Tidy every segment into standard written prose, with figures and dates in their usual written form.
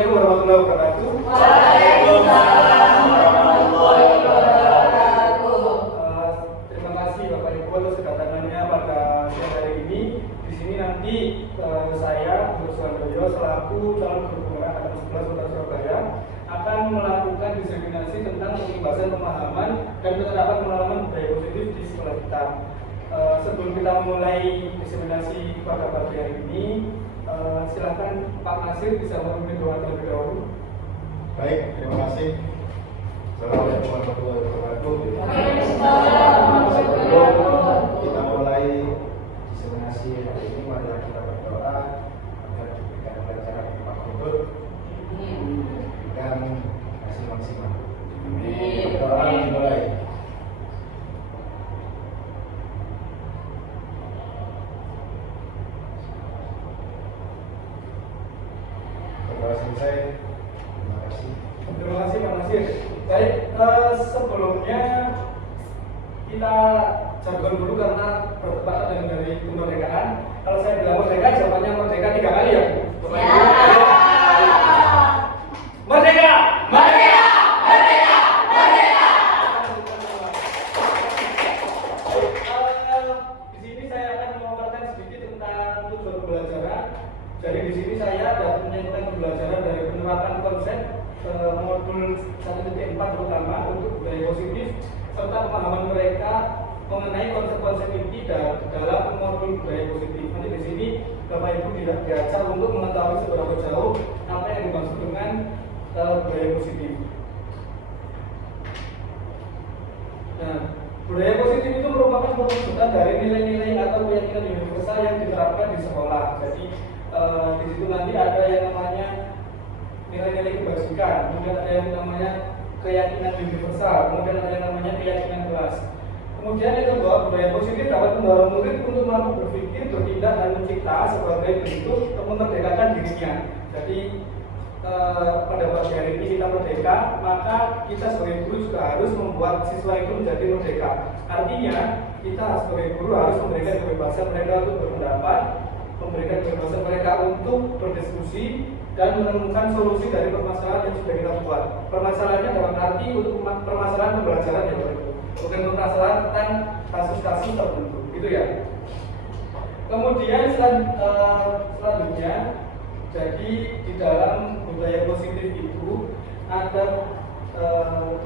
Assalamualaikum warahmatullahi wabarakatuh. Waalaikumsalam warahmatullahi wabarakatuh. Terima kasih Bapak Ibu atas kedatangannya pada siang hari ini. Di sini nanti saya Dr. Suwandoyo selaku calon guru penggerak Angkatan 11 Kota Surabaya akan melakukan diseminasi tentang pembahasan pemahaman dan penerapan pengalaman budaya positif di sekolah kita. Sebelum kita mulai diseminasi pada pagi hari ini, silakan Pak Nasir bisa memimpin doa terlebih dahulu. Baik, terima kasih. Assalamualaikum warahmatullahi wabarakatuh. Sebelum kita mulai diseminasi hari ini, mari kita berdoa agar diberikan pelajaran yang makbul dan hasil maksimal. Berdoa dimulai. Berdoa selesai. Terima kasih. Terima kasih Pak Nasir. Baik, sebelumnya kita jargon dulu karena bertepatan dengan dari kemerdekaan. Kalau saya bilang merdeka, jawabannya merdeka 3 kali ya, Bu? Ya. Merdeka! Merdeka! Merdeka! Merdeka! Di sini saya akan memaparkan sedikit tentang tujuan pembelajaran. Jadi di sini saya ada menyampaikan pembelajaran dari penerapan konsep modul 1.4 terutama untuk budaya positif serta pemahaman mereka mengenai konsep-konsep inti dalam modul budaya positif. Nanti di sini Bapak Ibu tidak diajak untuk mengetahui seberapa jauh apa yang dimaksud dengan budaya positif. Nah, budaya positif itu merupakan perwujudan dari nilai-nilai atau keyakinan universal yang diterapkan di sekolah. Jadi di situ nanti ada yang namanya nilai-nilai kebajikan, kemudian ada yang namanya keyakinan universal, kemudian ada yang namanya keyakinan kelas. Kemudian yang kedua, budaya positif dapat mendorong murid untuk mampu berpikir, bertindak, dan mencipta sebagai bentuk memerdekakan dirinya. Jadi pada pagi hari ini kita merdeka, maka kita sebagai guru juga harus membuat siswa itu menjadi merdeka. Artinya kita sebagai guru harus memberikan kebebasan mereka untuk berpendapat, memberikan kebebasan mereka untuk berdiskusi dan menemukan solusi dari permasalahan yang sudah kita buat. Permasalahannya dalam arti untuk permasalahan pembelajaran ya, bukan permasalahan tentang kasus-kasus tertentu, gitu ya. Kemudian selanjutnya, jadi di dalam budaya positif itu ada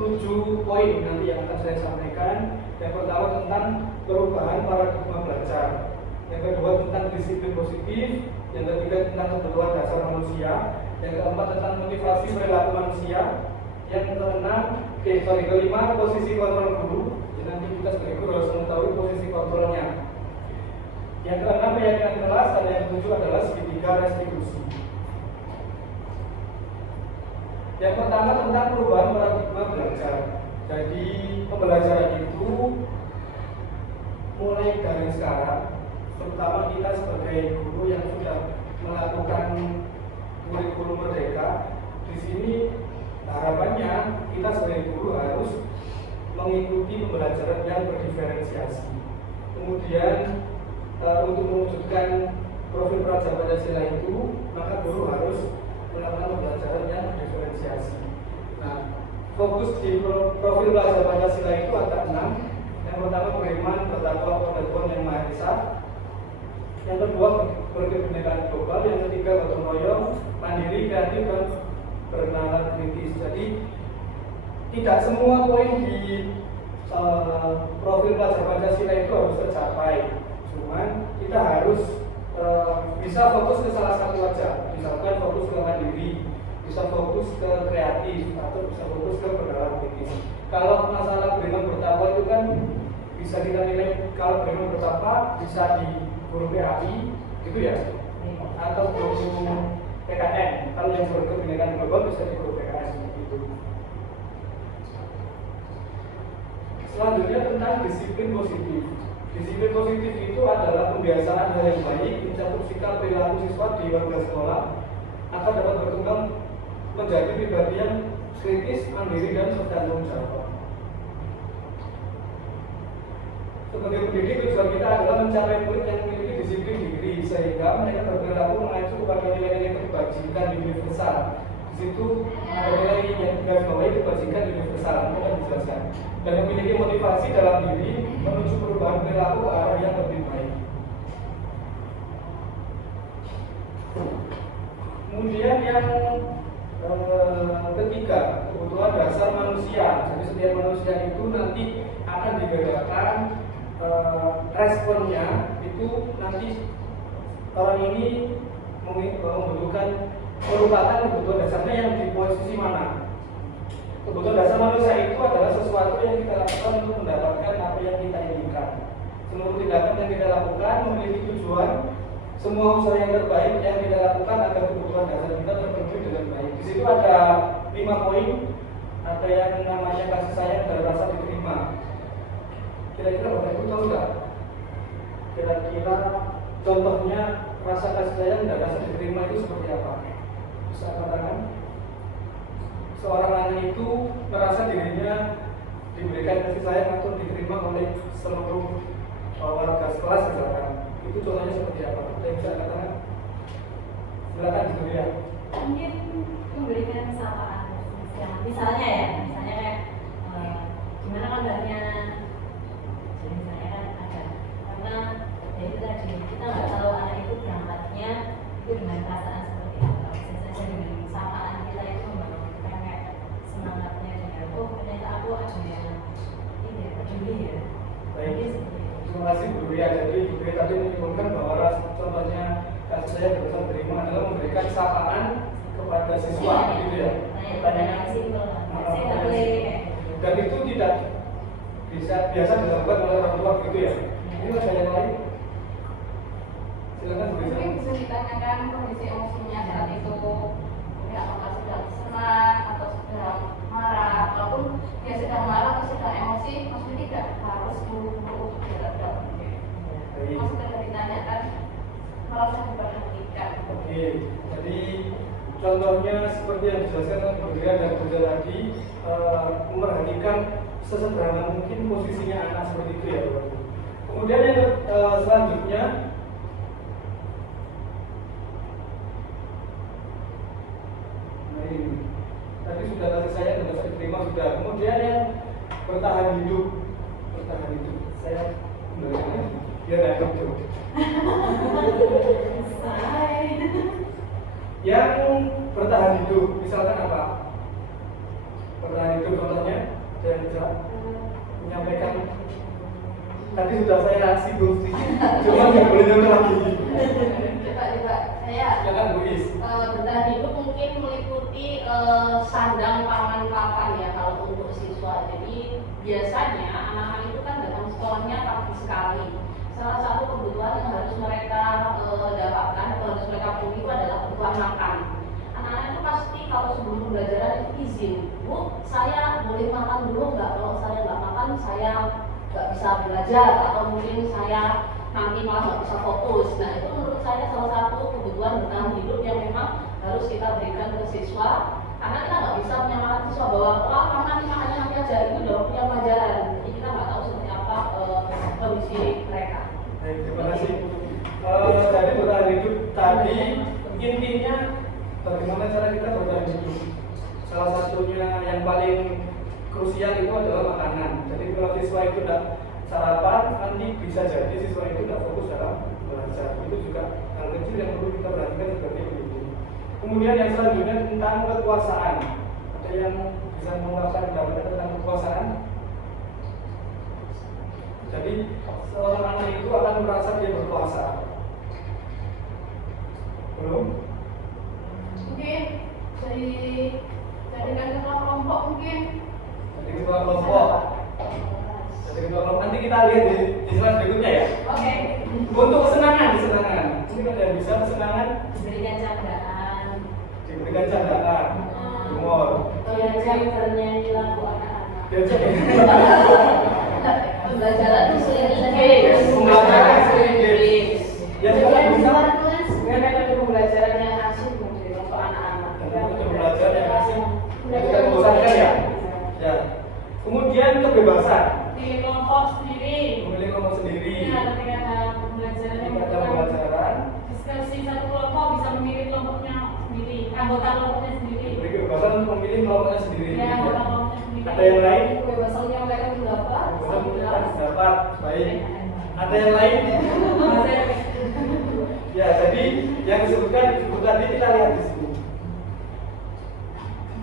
7 poin nanti yang akan saya sampaikan. Yang pertama tentang perubahan paradigma belajar, yang kedua tentang disiplin positif, yang ketiga tentang kebutuhan dasar manusia, yang keempat tentang motivasi perilaku manusia, yang kelima posisi kontrol guru. Jadi nanti kita sebagai guru harus mengetahui posisi kontrolnya. Yang keenam keyakinan kelas, dan yang ketujuh adalah segitiga restitusi. Yang pertama tentang perubahan paradigma belajar. Jadi pembelajaran itu mulai dari sekarang, terutama kita sebagai guru yang sudah melakukan kurikulum merdeka, di sini harapannya kita sebagai guru harus mengikuti pembelajaran yang berdiferensiasi. Kemudian untuk mewujudkan profil pelajar Pancasila itu, maka guru harus melakukan pembelajaran yang berdiferensiasi. Nah, fokus di profil pelajar Pancasila itu ada 6. Yang pertama beriman, bertakwa kepada Tuhan Yang Maha Esa. Yang kedua berkebinekaan global. Yang ketiga gotong royong, mandiri, kreatif, dan bernalar kritis. Jadi tidak semua poin di profil pelajar Pancasila itu harus tercapai. Cuman kita harus bisa fokus ke salah satu aja. Misalkan fokus ke mandiri, bisa fokus ke kreatif, atau bisa fokus ke bernalar kritis. Kalau masalah beriman bertakwa itu kan bisa kita nilai, kalau beriman bertakwa bisa di guru PAI gitu ya, atau guru PKN. Kalau yang berkebinekaan global bisa di guru PKN gitu. Selanjutnya tentang disiplin positif. Disiplin positif itu adalah pembiasaan hal yang baik, mencakup sikap perilaku siswa di warga sekolah agar dapat berkembang menjadi pribadi yang kritis, mandiri, dan bertanggung jawab. Sebagai pendidik, tujuan kita adalah mencapai murid yang memiliki disiplin diri sehingga mereka berperilaku mengacu kepada nilai-nilai kebajikan universal. Di situ ada nilai yang digarisbawahi kebajikan universal, itu akan dijelaskan, dan memiliki motivasi dalam diri menuju perubahan perilaku ke arah yang lebih baik. Kemudian yang ketiga, kebutuhan dasar manusia. Jadi setiap manusia itu nanti akan dibedakan responnya itu nanti orang ini membutuhkan merupakan kebutuhan dasarnya yang di posisi mana. Kebutuhan dasar manusia itu adalah sesuatu yang kita lakukan untuk mendapatkan apa yang kita inginkan. Seluruh tindakan yang kita lakukan memiliki tujuan. Semua usaha yang terbaik yang kita lakukan agar kebutuhan dasar kita terpenuhi dengan baik. Di situ ada 5 poin. Ada yang namanya kasih sayang dan rasa diterima. Kira-kira Bapak Ibu tahu nggak? Kira-kira contohnya rasa kasih sayang dan rasa diterima itu seperti apa? Bisa katakan? Seorang anak itu merasa dirinya diberikan kasih sayang atau diterima oleh seluruh warga kelas misalkan. Itu contohnya seperti apa? Kita bisa katakan? Silakan dulu ya. Mungkin memberikan sapaan. Misalnya kayak gimana kabarnya? Jadi misalnya kan ada, karena ya itu tadi kita nggak tahu anak itu berangkatnya itu dengan perasaan seperti apa. Bisa saja dengan sapaan kita itu membangun kita kayak semangatnya dengan ternyata aku ada yang ini peduli ya. Baik. Terima kasih Bu Ria. Jadi Bu Ria tadi menyimpulkan bahwa contohnya kasih sayang dan rasa diterima adalah memberikan sapaan kepada siswa, gitu ya. Dan itu tidak biasa dilakukan oleh orang tua, gitu ya. Ini ada yang lain? Silakan Bu Ria. Mungkin bisa ditanyakan kondisi emosinya saat itu, ya apakah sedang senang atau sedang marah, ataupun dia sedang marah atau sedang emosi, maksudnya tidak harus buru-buru tidak. Maksudnya dari ditanyakan merasa diperhatikan. Oke, jadi contohnya seperti yang dijelaskan oleh Bu Ria dan Bu Ria tadi, memperhatikan sesederhana mungkin posisinya anak seperti itu ya. Kemudian yang selanjutnya, tadi sudah kasih sayang dan rasa diterima sudah. Kemudian yang bertahan hidup, saya kembalikan lagi biar ada hidup. Yang bertahan hidup, misalkan apa? Bertahan hidup contohnya, saya bisa menyampaikan. Tadi sudah saya kasih bukti, cuma nggak boleh nyampe lagi. Coba saya Silakan Bu Is. bertahan hidup mungkin meliputi sandang pangan papan ya kalau untuk siswa. Jadi biasanya anak-anak itu kan datang sekolahnya pagi sekali. Salah satu kebutuhan yang harus mereka dapatkan atau harus mereka penuhi itu adalah kebutuhan makan. Anak-anak itu pasti kalau sebelum pembelajaran itu izin, Bu, saya boleh makan dulu nggak? Kalau saya nggak makan, saya nggak bisa belajar atau mungkin saya nanti malah nggak bisa fokus. Nah itu menurut saya salah satu kebutuhan bertahan hidup yang memang harus kita berikan ke siswa, karena kita nggak bisa menyamakan siswa bahwa wah karena ini makannya nanti aja itu udah punya pelajaran. Jadi kita nggak tahu seperti apa kondisi mereka. Baik, terima kasih. Tadi bertahan hidup tadi intinya bagaimana cara kita bertahan hidup. Salah satunya yang paling krusial itu adalah makanan. Jadi kalau siswa itu tidak sarapan, nanti bisa jadi siswa itu tidak fokus dalam belajar. Itu juga hal kecil yang perlu kita perhatikan sebagai guru. Kemudian yang selanjutnya tentang kekuasaan. Ada yang bisa mengungkapkan pendapat tentang kekuasaan? Jadi seorang anak itu akan merasa dia berkuasa. Belum? Mungkin jadikan ketua kelompok mungkin. Jadi ketua kelompok. Nanti kita lihat di slide berikutnya ya. Oke. Untuk kesenangan. Mungkin ada yang bisa kesenangan Diberikan candaan, diberikan candaan, humor. diajak bernyanyi lagu anak-anak. Diajak ya. Pembelajaran itu Pembelajaran games. Ya juga bisa. Dengan metode pembelajaran yang asik mungkin untuk anak-anak. Untuk belajar yang asing, tidak membosankan ya. Ya. Kemudian kebebasan. Di kelompok sendiri. Memilih kelompok sendiri. Iya, ketika ada pembelajaran yang Ada pembelajaran. diskusi satu kelompok bisa memilih kelompoknya sendiri, anggota kelompoknya sendiri. memilih kelompoknya sendiri. Ya, kelompoknya sendiri. Ada yang lain? Kebebasan menyampaikan pendapat. Pendapat, baik. Ada yang lain? Ya, jadi yang disebutkan tadi kita lihat di sini.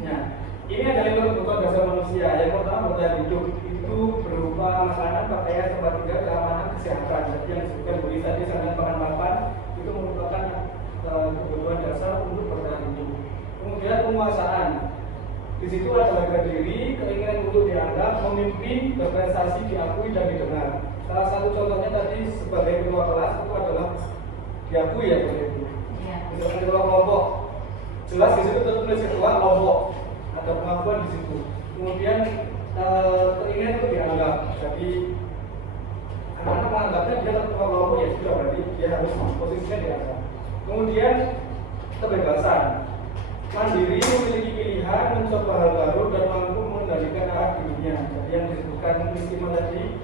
Nah, ini adalah kebutuhan dasar manusia. Yang pertama bertahan hidup itu berupa makanan, pakaian, tempat tinggal, keamanan, kesehatan. Jadi yang disebutkan beli tadi sandang, pangan, papan itu merupakan kebutuhan dasar untuk bertahan hidup. Kemudian penguasaan. Di situ ada harga diri, keinginan untuk dianggap, memimpin, berprestasi, diakui dan didengar. Salah satu contohnya tadi sebagai ketua kelas itu adalah diakui ya itu. Misalkan ketua kelompok, jelas di situ tertulis ketua kelompok, ada pengakuan di situ. Kemudian keinginan itu dianggap, jadi anak-anak menganggapnya dia ketua kelompok ya sudah berarti dia harus posisinya dianggap. Kemudian kebebasan, mandiri, memiliki pilihan, mencoba hal baru dan mampu mengendalikan arah dirinya. Jadi yang disebutkan istimewa tadi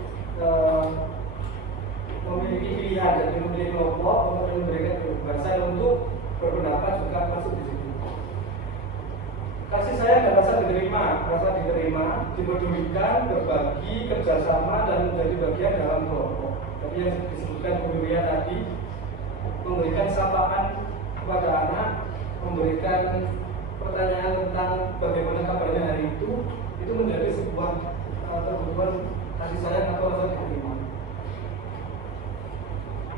memiliki pilihan, jadi memiliki kelompok, kemudian memberikan kebebasan untuk berpendapat juga masuk di situ. Kasih sayang dan rasa diterima, dipedulikan, berbagi, kerjasama dan menjadi bagian dalam kelompok. Jadi yang disebutkan Bu Nuria tadi, memberikan sapaan kepada anak, memberikan pertanyaan tentang bagaimana kabarnya hari itu menjadi sebuah kebutuhan kasih sayang atau rasa diterima.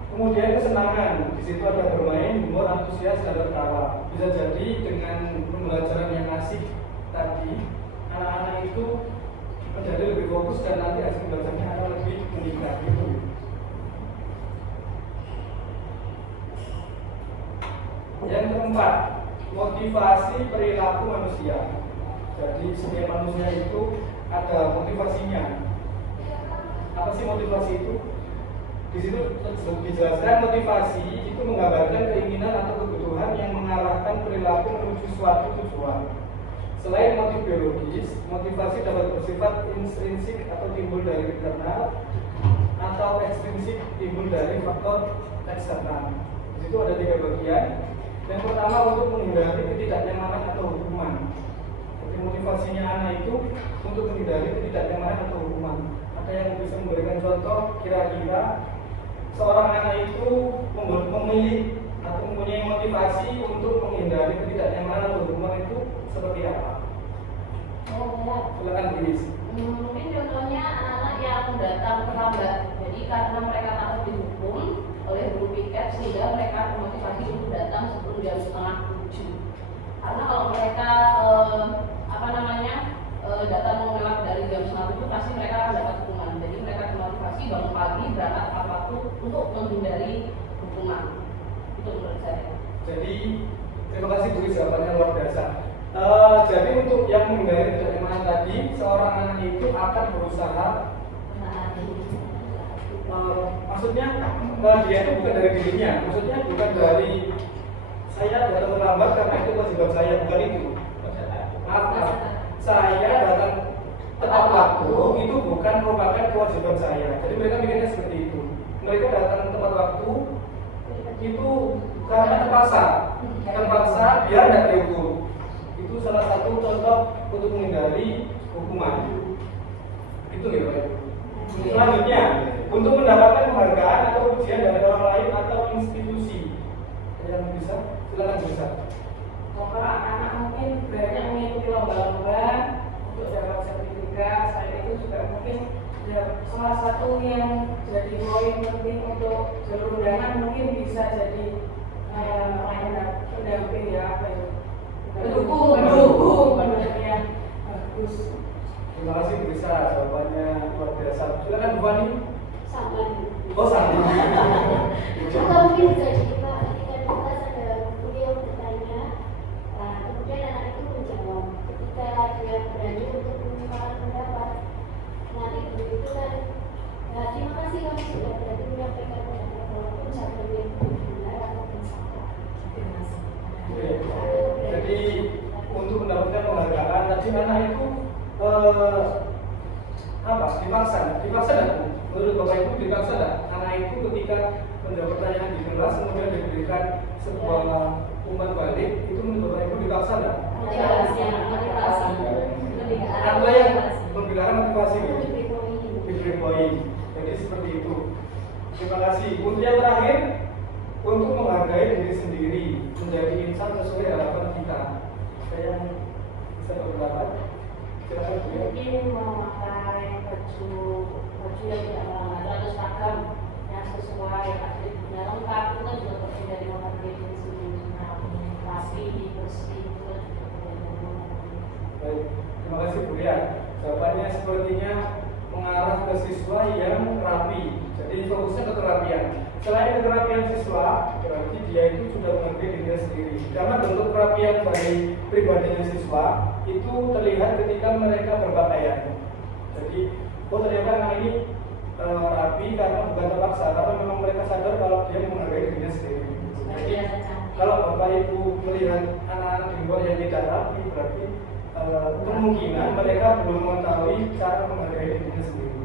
Kemudian kesenangan, di situ ada bermain, humor, antusias, dan tertawa. Bisa jadi dengan pembelajaran yang asik tadi, anak-anak itu menjadi lebih fokus dan nanti hasil belajarnya akan lebih meningkat. Gitu. Yang keempat, motivasi perilaku manusia. Jadi setiap manusia itu ada motivasinya. Apa sih motivasi itu? Di situ dijelaskan motivasi itu menggambarkan keinginan atau kebutuhan yang mengarahkan perilaku menuju suatu tujuan. Selain motif biologis, motivasi dapat bersifat intrinsik atau timbul dari internal atau ekstrinsik timbul dari faktor eksternal. Di situ ada 3 bagian. Yang pertama untuk menghindari ketidaknyamanan atau hukuman. Jadi motivasinya anak itu untuk menghindari ketidaknyamanan atau hukuman. Ada yang bisa memberikan contoh kira-kira seorang anak itu memilih atau mempunyai motivasi untuk menghindari ketidaknyamanan atau hukuman itu seperti apa? Silakan Bilis. Mungkin contohnya anak-anak yang datang terlambat. Jadi karena mereka takut dihukum oleh guru piket sehingga mereka termotivasi untuk datang sebelum jam 6:30. Karena kalau mereka datang melewat dari jam 6 itu pasti mereka akan dapat hukuman. Jadi mereka termotivasi bangun pagi berangkat tepat waktu untuk menghindari hukuman. Itu menurut saya. Jadi terima kasih Bu, jawabannya luar biasa. Jadi untuk yang menghindari ketidaknyamanan tadi, seorang anak itu akan berusaha maksudnya dia itu bukan dari dirinya, maksudnya bukan dari saya datang terlambat karena itu kewajiban saya, bukan itu. Maaf, saya datang tepat waktu itu bukan merupakan kewajiban saya. Jadi mereka mikirnya seperti itu. Mereka datang tepat waktu itu karena terpaksa biar tidak dihukum. Itu salah satu contoh untuk menghindari hukuman. Itu ya Pak. Selanjutnya, untuk mendapatkan penghargaan atau pujian dari orang lain atau institusi. Yang bisa, silakan bisa. Kalau anak-anak mungkin banyak mengikuti lomba-lomba untuk dapat sertifikat, selain itu juga mungkin salah satu yang jadi poin penting untuk jalur undangan mungkin bisa jadi pendamping ya, apa itu? Pendukung yang bagus. Terima kasih bisa jawabannya luar biasa. Silakan Bu Fani. Sama. Oh sama. Atau mungkin bisa cerita ketika di kelas ada guru yang bertanya, kemudian anak itu menjawab. Ketika dia berani untuk mengungkapkan pendapat, nanti guru itu kan, terima kasih kamu sudah berani menyampaikan pendapat walaupun jawabannya itu benar ataupun salah. Jadi untuk mendapatkan penghargaan tadi anak itu dipaksa nggak? Menurut Bapak Ibu dipaksa nggak? Anak itu ketika menjawab pertanyaan di kelas kemudian diberikan sebuah umpan balik itu menurut Bapak Ibu dipaksa nggak? Motivasi. motivasi nih. Diberi poin. Jadi seperti itu. Terima kasih. Untuk yang terakhir, untuk menghargai diri sendiri, menjadi insan sesuai harapan kita. Saya yang bisa berpendapat. Silakan Bu. Mungkin memakai baju yang tidak melanggar atau seragam yang sesuai atributnya lengkap, itu kan juga bagian dari menghargai diri sendiri. Rapi, bersih, itu kan juga bagian dari menghargai. Baik, terima kasih Bu ya. Jawabannya sepertinya mengarah ke siswa yang rapi. Jadi fokusnya ke kerapian. Selain kerapian siswa, berarti dia itu sudah menghargai dirinya sendiri. Karena bentuk kerapian dari pribadinya siswa itu terlihat ketika mereka berpakaian. Jadi, oh ternyata anak ini rapi karena bukan terpaksa, karena memang mereka sadar kalau dia menghargai dirinya sendiri. Jadi, kalau Bapak Ibu melihat anak-anak di luar yang tidak rapi, berarti kemungkinan mereka belum mengetahui cara menghargai dirinya sendiri.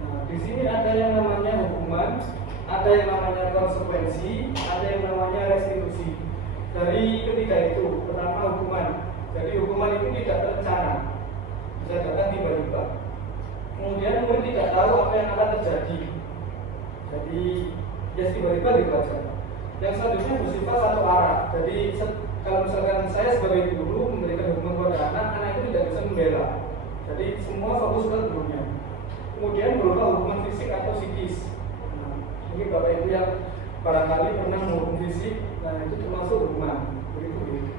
Nah, di sini ada yang namanya hukuman, ada yang namanya konsekuensi, ada yang namanya restitusi. Dari ketiga itu, pertama hukuman. Jadi hukuman itu tidak terencana, bisa datang tiba-tiba. Kemudian murid tidak tahu apa yang akan terjadi. Jadi ya tiba-tiba gitu aja. Yang selanjutnya bersifat satu arah. Jadi kalau misalkan saya sebagai guru memberikan hukuman kepada anak, anak itu tidak bisa membela. Jadi semua fokus ke gurunya. Kemudian berupa hukuman fisik atau psikis. Nah, mungkin Bapak Ibu yang barangkali pernah menghukum fisik, nah itu termasuk hukuman. Begitu.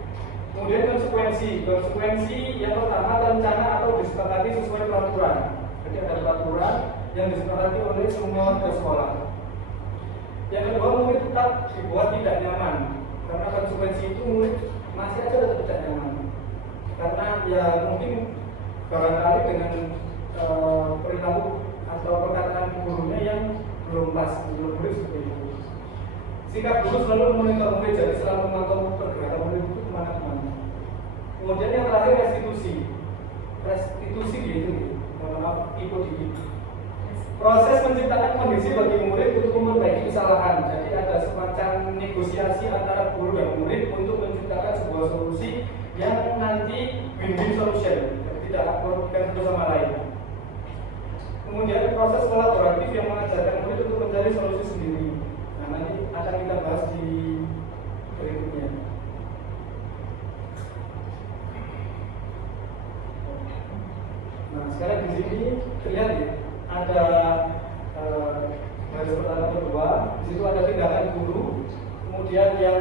Kemudian konsekuensi yang pertama rencana atau disepakati sesuai peraturan. Jadi ada peraturan yang disepakati oleh semua warga sekolah. Yang kedua, murid tetap dibuat tidak nyaman. Karena konsekuensi itu murid masih aja tetap tidak nyaman. Karena ya mungkin barangkali dengan perilaku atau perkataan gurunya yang belum pas, belum murid seperti itu. Sikap guru selalu memonitor murid, jadi selalu memantau pergerakan murid itu kemana-mana. Kemudian yang terakhir restitusi gitu. Maaf, ikut dikit. Proses menciptakan kondisi bagi murid untuk memperbaiki kesalahan. Jadi ada semacam negosiasi antara guru dan murid untuk menciptakan sebuah solusi yang nanti win-win solution, jadi tidak merugikan satu sama lain. Kemudian proses kolaboratif yang mengajarkan murid untuk mencari solusi sendiri. Nah, nanti akan kita bahas di berikutnya. Nah, sekarang di sini terlihat ya, ada baris pertama kedua, di situ ada tindakan guru. Kemudian yang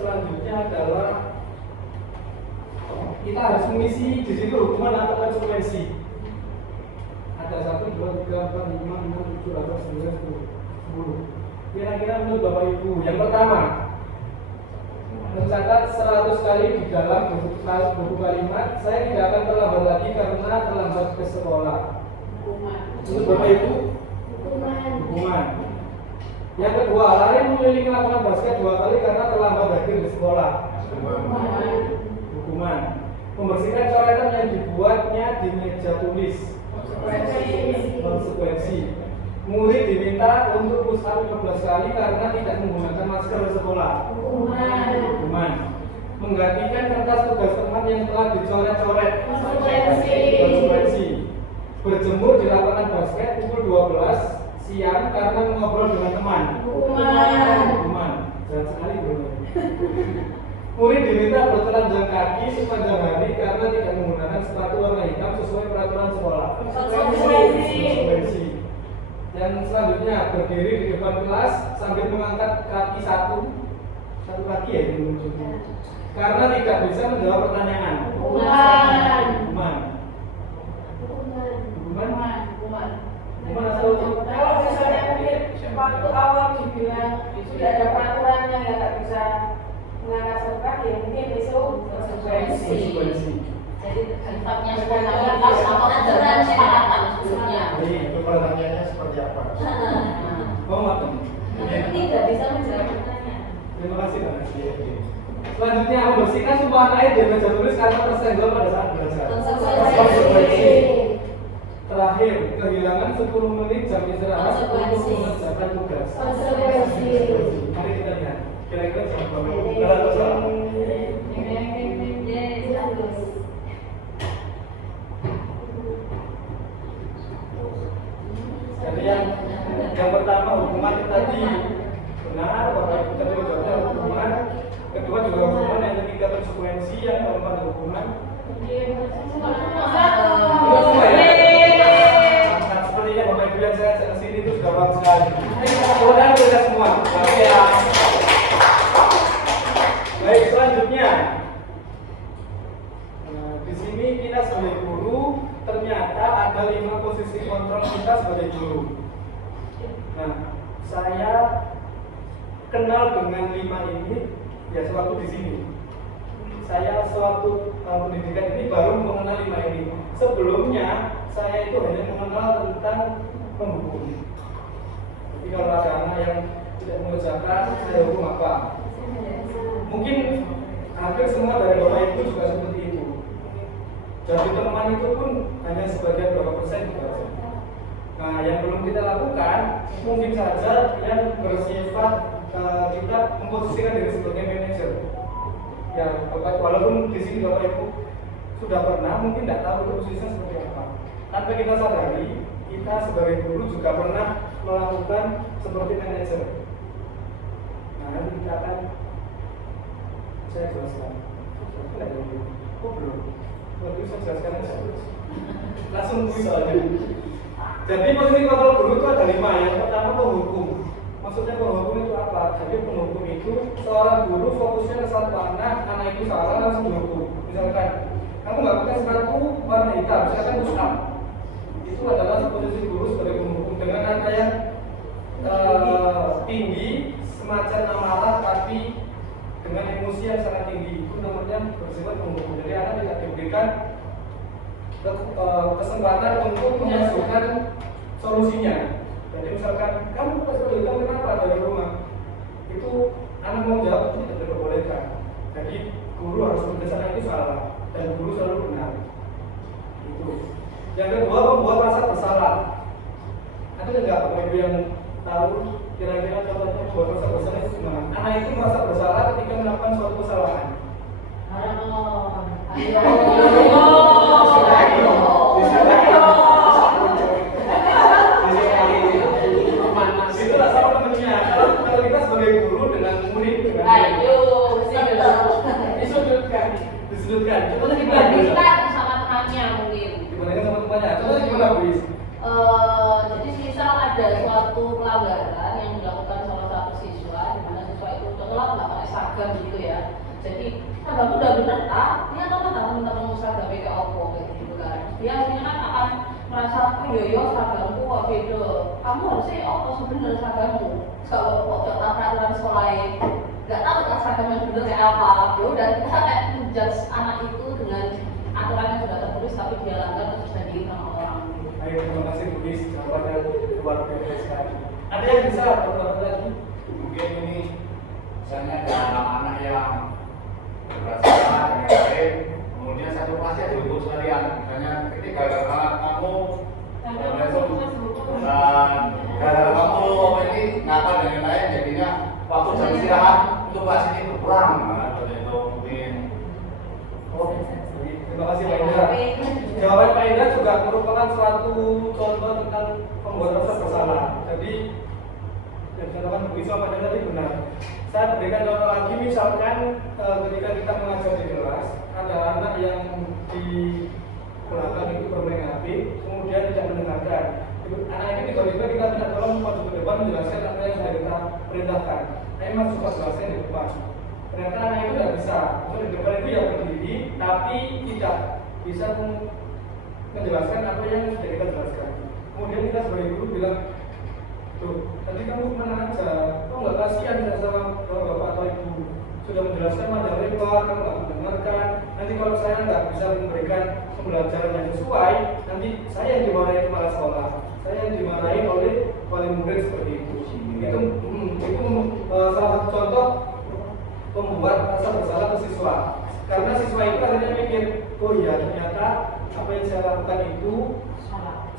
selanjutnya adalah kita harus mengisi di situ hukuman atau konsekuensi. Ada 1, 2, 3, 4, 5, 6, 7, 8, 9, 10. Kira-kira menurut Bapak Ibu, yang pertama mencatat 100 kali di dalam buku kalimat, saya tidak akan terlambat lagi karena terlambat ke sekolah. Menurut Bapak Ibu, hukuman. Yang kedua, lari mengelilingi lapangan basket 2 kali karena terlambat hadir di sekolah. Hukuman. Membersihkan coretan yang dibuatnya di meja tulis. Konsekuensi. Murid diminta untuk push up 15 kali karena tidak menggunakan masker di sekolah. Hukuman. Menggantikan kertas tugas teman yang telah dicoret-coret. Konsekuensi. Berjemur di lapangan basket pukul 12 siang karena mengobrol dengan teman. Hukuman. Jangan sekali bro. Murid diminta bertelanjang kaki sepanjang hari karena tidak menggunakan sepatu warna hitam sesuai peraturan sekolah. Konsekuensi. Yang selanjutnya berdiri di depan kelas sambil mengangkat kaki satu kaki ya ini menunjuknya. Karena tidak bisa menjawab pertanyaan. Hukuman atau Kalau misalnya mungkin waktu awal dibilang sudah ada peraturannya yang nggak bisa mengangkat satu kaki, ya mungkin itu konsekuensi. Jadi sifatnya spontanitas atau aturan sepakatan sebelumnya. Jadi itu pertanyaannya seperti apa? Oh, matem. Tidak bisa menjawab pertanyaan. Terima kasih Pak. Selanjutnya membersihkan tumpahan air di meja tulis karena tersenggol pada saat belajar. Konsekuensi. Terakhir, kehilangan 10 menit jam istirahat untuk Konsekuensi. mengerjakan tugas. Konsekuensi. Mari kita lihat. Kira-kira siapa? yang keempat hukuman. Semua. Nah, sepertinya Bapak Ibu yang saya ajak ke sini itu sudah paham sekali. Mudah-mudahan kita semua. Oke ya. Baik, selanjutnya. Nah, di sini kita sebagai guru ternyata ada 5 posisi kontrol kita sebagai guru. Nah, saya kenal dengan 5 ini ya sewaktu di sini. Saya sewaktu pendidikan ini baru mengenal 5 ini. Sebelumnya saya itu hanya mengenal tentang penghukum. Jadi kalau ada anak yang tidak mengerjakan, saya hukum apa? Mungkin hampir semua dari Bapak Ibu juga seperti itu. Jadi teman itu pun hanya sebagian berapa persen juga. Nah, yang belum kita lakukan mungkin saja yang bersifat kita memposisikan diri sebagai manajer. Ya, walaupun di sini Bapak Ibu sudah pernah, mungkin tidak tahu itu posisinya seperti apa. Tanpa kita sadari, kita sebagai guru juga pernah melakukan seperti manajer. Nah, nanti kita akan saya jelaskan. Oh belum. Berarti saya jelaskan aja. Langsung bisa aja. Jadi posisi kontrol guru itu ada 5. Yang pertama penghukum. Maksudnya penghukum itu apa? Jadi penghukum itu seorang guru fokusnya ke satu anak itu salah langsung dihukum. Misalkan kamu nggak pakai sepatu warna hitam, misalkan push up. Itu adalah posisi guru sebagai penghukum dengan angka yang tinggi, semacam amarah tapi dengan emosi yang sangat tinggi. Itu namanya bersifat penghukum. Jadi anak tidak diberikan kesempatan untuk mengajukan solusinya. Jadi misalkan kamu kenapa dari rumah itu anak mau jawab itu tidak diperbolehkan. Jadi guru harus berdasarkan itu salah dan guru selalu benar. Itu. Yang kedua membuat rasa bersalah. Ada nggak Bapak Ibu yang tahu kira-kira contohnya membuat rasa bersalah itu gimana? Anak itu merasa bersalah ketika melakukan suatu kesalahan. Itulah sama temennya. Kalau kita sebagai guru dengan murid dengan disudutkan. Contohnya gimana? Dibandingkan sama temannya mungkin. Dibandingkan sama temannya. Contohnya gimana, Bu? Jadi misal ada suatu pelanggaran yang dilakukan salah satu siswa, di mana siswa itu contohnya nggak pakai seragam gitu ya. Jadi seragam udah bener tak? Dia tahu kan teman-teman seragam kayak opo gitu kan. Dia akhirnya kan akan merasa oh yo seragamku kok beda. Kamu harusnya opo sebenarnya seragammu. Kalau kok peraturan sekolah nggak tahu kan seragam yang bener kayak apa. Ya udah kita kayak menjudge anak itu dengan aturan yang sudah tertulis tapi dia langgar terus jadi sama orang. Baik, terima kasih Bu Gis, jawabannya luar biasa sekali. Ada yang bisa bertanya lagi? Mungkin ini misalnya ada anak-anak yang berasa dengan baik, kemudian satu kelasnya dihukum sekalian. Misalnya ketika gara-gara kamu dan gara-gara kamu ini nakal dan lain-lain, jadinya waktu jam istirahat untuk kelas ini berkurang. Nah, seperti itu mungkin. Oh, terima kasih Pak Indra. Jawaban Pak Indra juga merupakan suatu contoh tentang pembuat rasa bersalah. Jadi, yang dikatakan Bu Isma pada tadi benar. Saya berikan contoh lagi, misalkan ketika kita mengajar di kelas, ada anak yang di belakang itu bermain HP, kemudian tidak mendengarkan. Anak ini tiba-tiba kita tidak tolong maju ke depan menjelaskan apa yang sudah kita perintahkan. Saya masuk ke kelasnya di depan. Ternyata anak itu tidak bisa. Di depan itu ya berdiri, tapi tidak bisa menjelaskan apa yang sudah kita jelaskan. Kemudian kita sebagai guru bilang, tuh, tadi kamu kemana aja? Kok nggak kasihan sama bapak atau ibu? Sudah menjelaskan panjang lebar, kamu nggak mendengarkan. Nanti kalau saya nggak bisa memberikan pembelajaran yang sesuai, nanti saya yang dimarahi kepala sekolah, saya yang dimarahi oleh wali murid seperti itu. Itu salah satu contoh membuat rasa bersalah ke siswa. Karena siswa itu akhirnya mikir, oh iya ternyata apa yang saya lakukan itu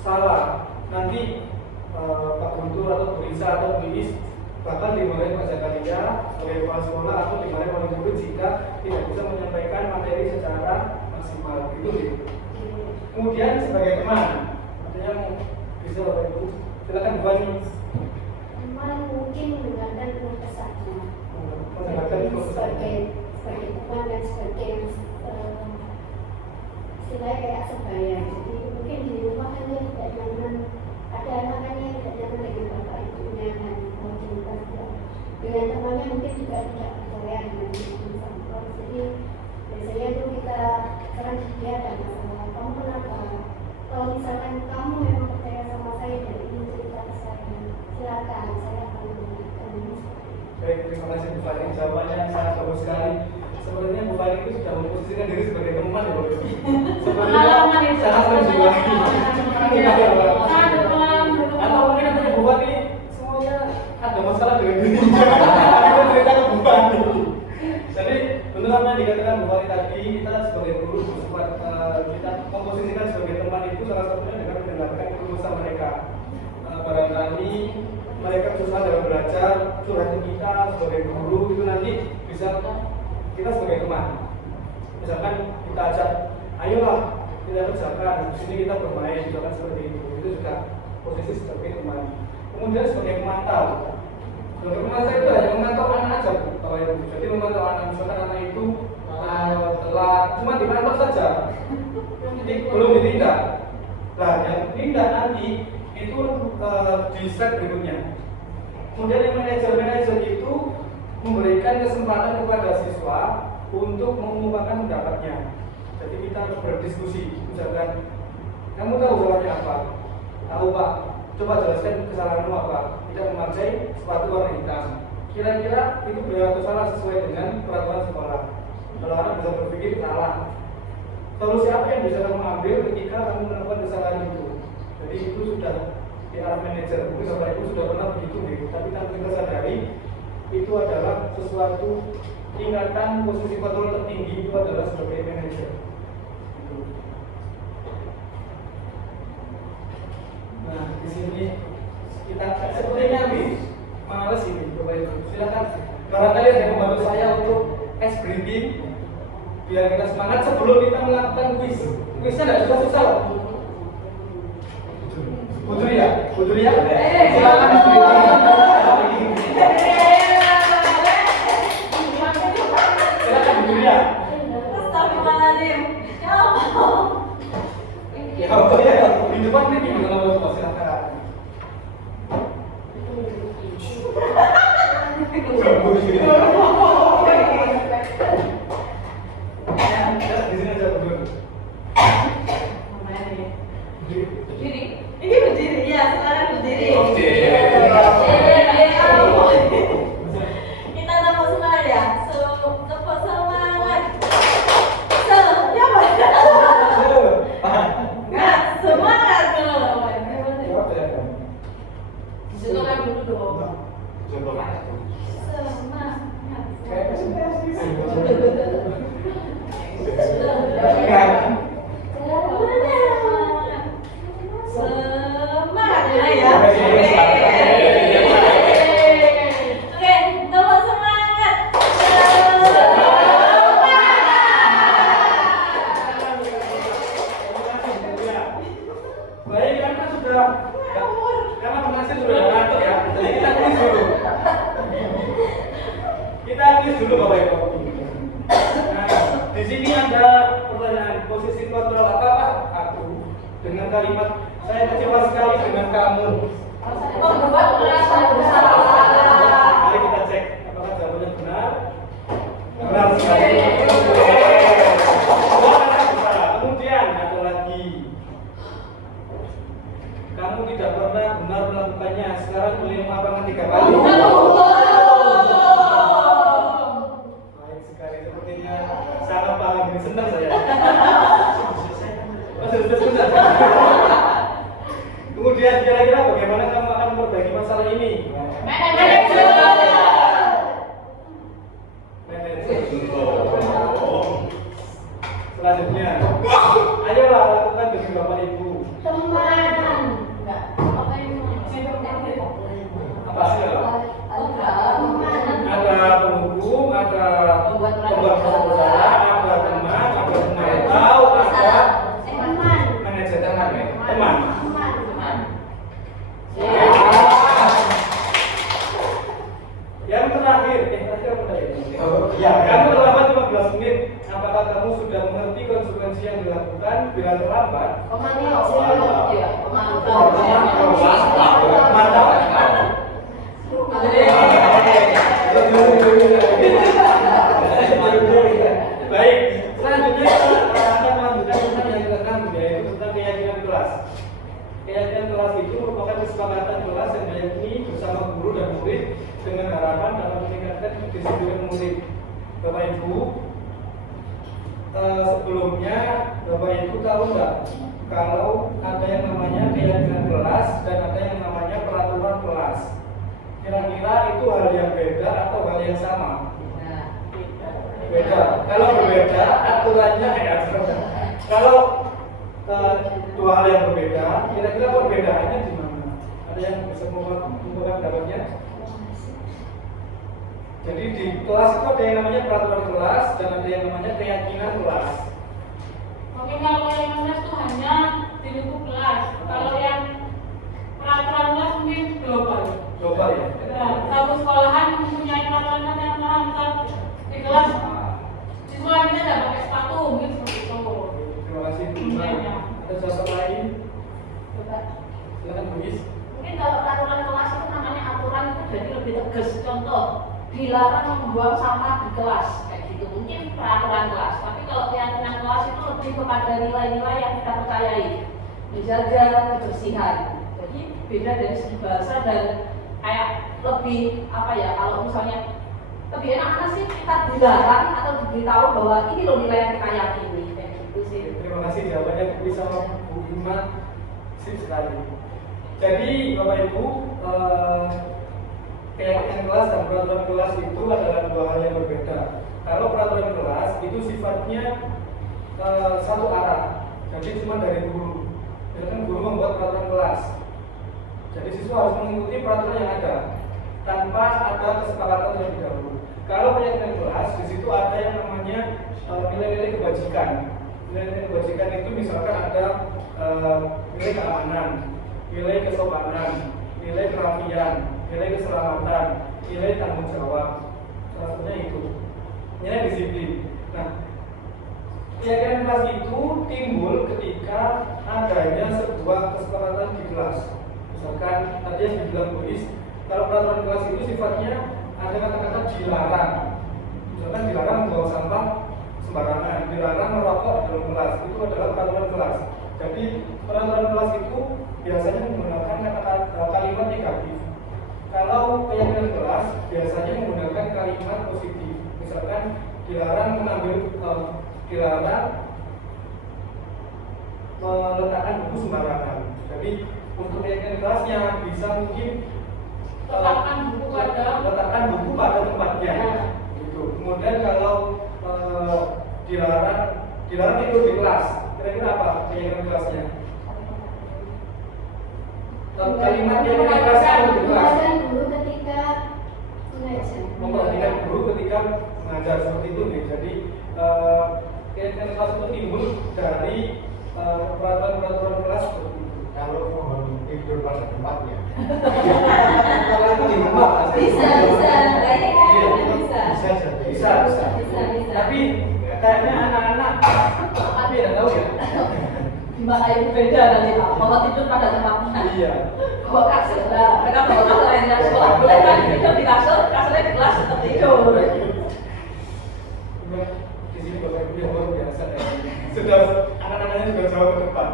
salah. Nanti Pak Guntur atau Bu Lisa atau Bu Is bahkan dimarahi Pak Zakaria sebagai kepala sekolah atau dimarahi oleh murid jika tidak bisa menyampaikan materi secara maksimal. Itu gitu. Kemudian sebagai teman, ada yang bisa Bapak Ibu silakan dibagi. Teman mungkin mendengarkan keluh kesahnya. Mendengarkan keluh kesahnya. Sebagai teman dan sebagai sebaya. Jadi mungkin di rumah kan dia tidak nyaman, ada anak-anaknya yang tidak nyaman dengan bapak ibunya dan cerita dengan temannya mungkin juga tidak percaya dengan sampel. Jadi biasanya itu kita sekarang dia ada masalah, kamu kenapa? Kalau misalkan kamu memang percaya sama saya dan ingin cerita ke saya, silakan, saya akan mendengarkan. Baik, terima kasih Bu Fani, jawabannya sangat bagus sekali. Sebenarnya Bu Fani itu sudah memposisikan diri sebagai teman ya Bu. Pengalaman itu sangat menjiwai. Sangat Atau mungkin nanti Bu Fani semuanya ada masalah dengan dirinya. Kita cerita ke Bu Fani. Jadi benar apa yang dikatakan Bu Fani tadi, kita sebagai guru bersifat kita memposisikan sebagai teman itu salah satunya dengan mendengarkan keluh kesah mereka. Barangkali mereka susah dalam belajar, curhatan kita sebagai guru itu nanti bisa kita sebagai teman. Misalkan kita ajak, ayolah kita kerjakan, di sini kita bermain, misalkan seperti itu juga posisi sebagai teman. Kemudian sebagai pemantau. Sebagai pemantau itu hanya memantau anak aja, Bu, Bapak Ibu. Jadi memantau anak, misalkan anak itu telat, cuma dipantau saja, belum ditindak. Nah, yang tindak nanti itu di slide berikutnya. Kemudian yang manajer itu memberikan kesempatan kepada siswa untuk mengungkapkan pendapatnya. Jadi kita harus berdiskusi. Misalkan, kamu tahu salahnya apa? Tahu Pak, coba jelaskan kesalahanmu apa? Tidak memakai sepatu warna hitam. Kira-kira itu benar atau salah sesuai dengan peraturan sekolah. Kalau anak bisa berpikir salah. Solusi apa yang bisa kamu ambil ketika kamu melakukan kesalahan itu? Jadi itu sudah di arah manajer. Mungkin Bapak Ibu sudah pernah begitu nih. Tapi tanpa kita sadari itu adalah sesuatu tingkatan posisi kontrol tertinggi itu adalah sebagai manajer. Nah di sini kita sepertinya habis males ini Bapak Ibu. Silakan. Barangkali ada yang membantu saya untuk ice breathing biar kita semangat sebelum kita melakukan kuis. Kuisnya tidak susah-susah loh. Putri ya? Silakan ice breathing. Silakan Putri ya. Astagfirullahaladzim. Ya Allah. Ya Allah ya. Di depan ini gimana Bapak? Silakan. Di sini aja dulu. Berdiri. Ini berdiri ya, sekarang berdiri. Oke. Kita tepuk semangat ya. Tepuk semangat. Nggak, semangat dulu. Disitu kan dulu dong. Coba mana tuh? Semangat. Semangat ya. Oke, tepuk semangat. Baik, karena sudah karena pengasih sudah ngantuk ya. Jadi kita kuis dulu. Kita kuis dulu Bapak Ibu. Nah, di sini ada pertanyaan posisi kontrol apa Pak? Aku dengan kalimat saya kecewa sekali dengan kamu. Membuat merasa bersalah. Mari kita cek apakah jawabannya benar. Benar sekali. Kemudian ada lagi. Kamu tidak pernah benar melakukannya. Sekarang boleh melakukan 3 kali. Baik sekali, sepertinya sangat paham ini, senang saya. Sudah. Kemudian kira-kira bagaimana kamu akan memperbaiki masalah ini? terakhir apa tadi? Ya, kamu terlambat 15 menit. Apakah kamu sudah mengerti konsekuensi yang dilakukan bila terlambat? Baik, selanjutnya kita akan melanjutkan tentang yang ke-6 yaitu tentang keyakinan kelas. Keyakinan kelas itu merupakan kesepakatan kelas yang diyakini bersama guru dan murid dengan harapan dapat meningkatkan kedisiplinan murid. Bapak Ibu, sebelumnya Bapak Ibu tahu nggak kalau ada yang namanya keyakinan kelas dan ada yang namanya peraturan kelas? Kira-kira itu hal yang beda atau hal yang sama? Beda. Kalau berbeda, aturannya kalau dua hal yang berbeda, kira-kira perbedaannya di mana? Ada yang bisa membuka pendapatnya? Jadi di kelas itu ada yang namanya peraturan kelas dan ada yang namanya keyakinan kelas. Mungkin kalau yang kelas itu hanya di lingkup kelas. Kalau yang peraturan kelas mungkin global. Global ya? Satu sekolahan mempunyai peraturan kelas yang sama, misal di kelas siswa kita tidak pakai sepatu, mungkin seperti itu. Terima kasih. Ada siapa lain? Silakan Bugis. Mungkin kalau peraturan kelas itu namanya aturan itu jadi lebih tegas. Contoh, dilarang membuang sampah di kelas kayak gitu. Mungkin peraturan kelas. Tapi kalau keyakinan kelas itu lebih kepada nilai-nilai yang kita percayai, menjaga kebersihan. Jadi beda dari segi bahasa dan kayak lebih apa ya? Kalau misalnya lebih enak mana sih kita dilarang atau diberitahu bahwa ini loh nilai yang kita yakini kayak gitu sih. Terima kasih jawabannya Bu sama Bu Iman. Sip sekali. Jadi Bapak Ibu, keyakinan kelas dan peraturan kelas itu adalah dua hal yang berbeda. Kalau peraturan kelas itu sifatnya satu arah, jadi cuma dari guru. Jadi kan guru membuat peraturan kelas. Jadi siswa harus mengikuti peraturan yang ada tanpa ada kesepakatan terlebih dahulu. Kalau keyakinan kelas, di situ ada yang namanya nilai-nilai kebajikan. Nilai-nilai kebajikan itu misalkan ada nilai keamanan, nilai kesopanan, nilai kerapian, nilai keselamatan, nilai tanggung jawab. Salah satunya itu nilai disiplin. Nah, keyakinan kelas itu timbul ketika adanya sebuah kesepakatan di kelas. Misalkan tadi yang dibilang Boris, kalau peraturan kelas itu sifatnya ada kata-kata dilarang. Misalkan dilarang membuang sampah sembarangan, dilarang merokok di dalam kelas. Itu adalah peraturan kelas. Jadi peraturan kelas itu biasanya menggunakan kata-kata kalimat negatif. Kalau keyakinan kelas biasanya menggunakan kalimat positif. Misalkan dilarang mengambil, dilarang meletakkan buku sembarangan. Jadi untuk keyakinan kelasnya bisa mungkin letakkan buku pada tempatnya. Gitu. Kemudian kalau dilarang tidur di kelas, kira-kira apa keyakinan kelasnya? Kalimat keyakinan kelasnya di kelas. Guru ketika mengajar. Memperhatikan guru ketika mengajar seperti itu nih. Jadi keyakinan kelas itu timbul dari peraturan kelas seperti itu. Kalau mohon tidur pada tempatnya. Kalau itu di rumah Bisa. Tapi kayaknya anak-anak tapi tidak tahu ya. Gimana itu beda nanti Pak? Kalau tidur pada tempatnya. Iya. Bawa kasur lah. Mereka bawa kasur lainnya sekolah boleh kan tidur di kasur, kasurnya di kelas tetap tidur. Di sini bapak ibu yang luar biasa ya. Sudah anak-anaknya sudah jauh ke depan.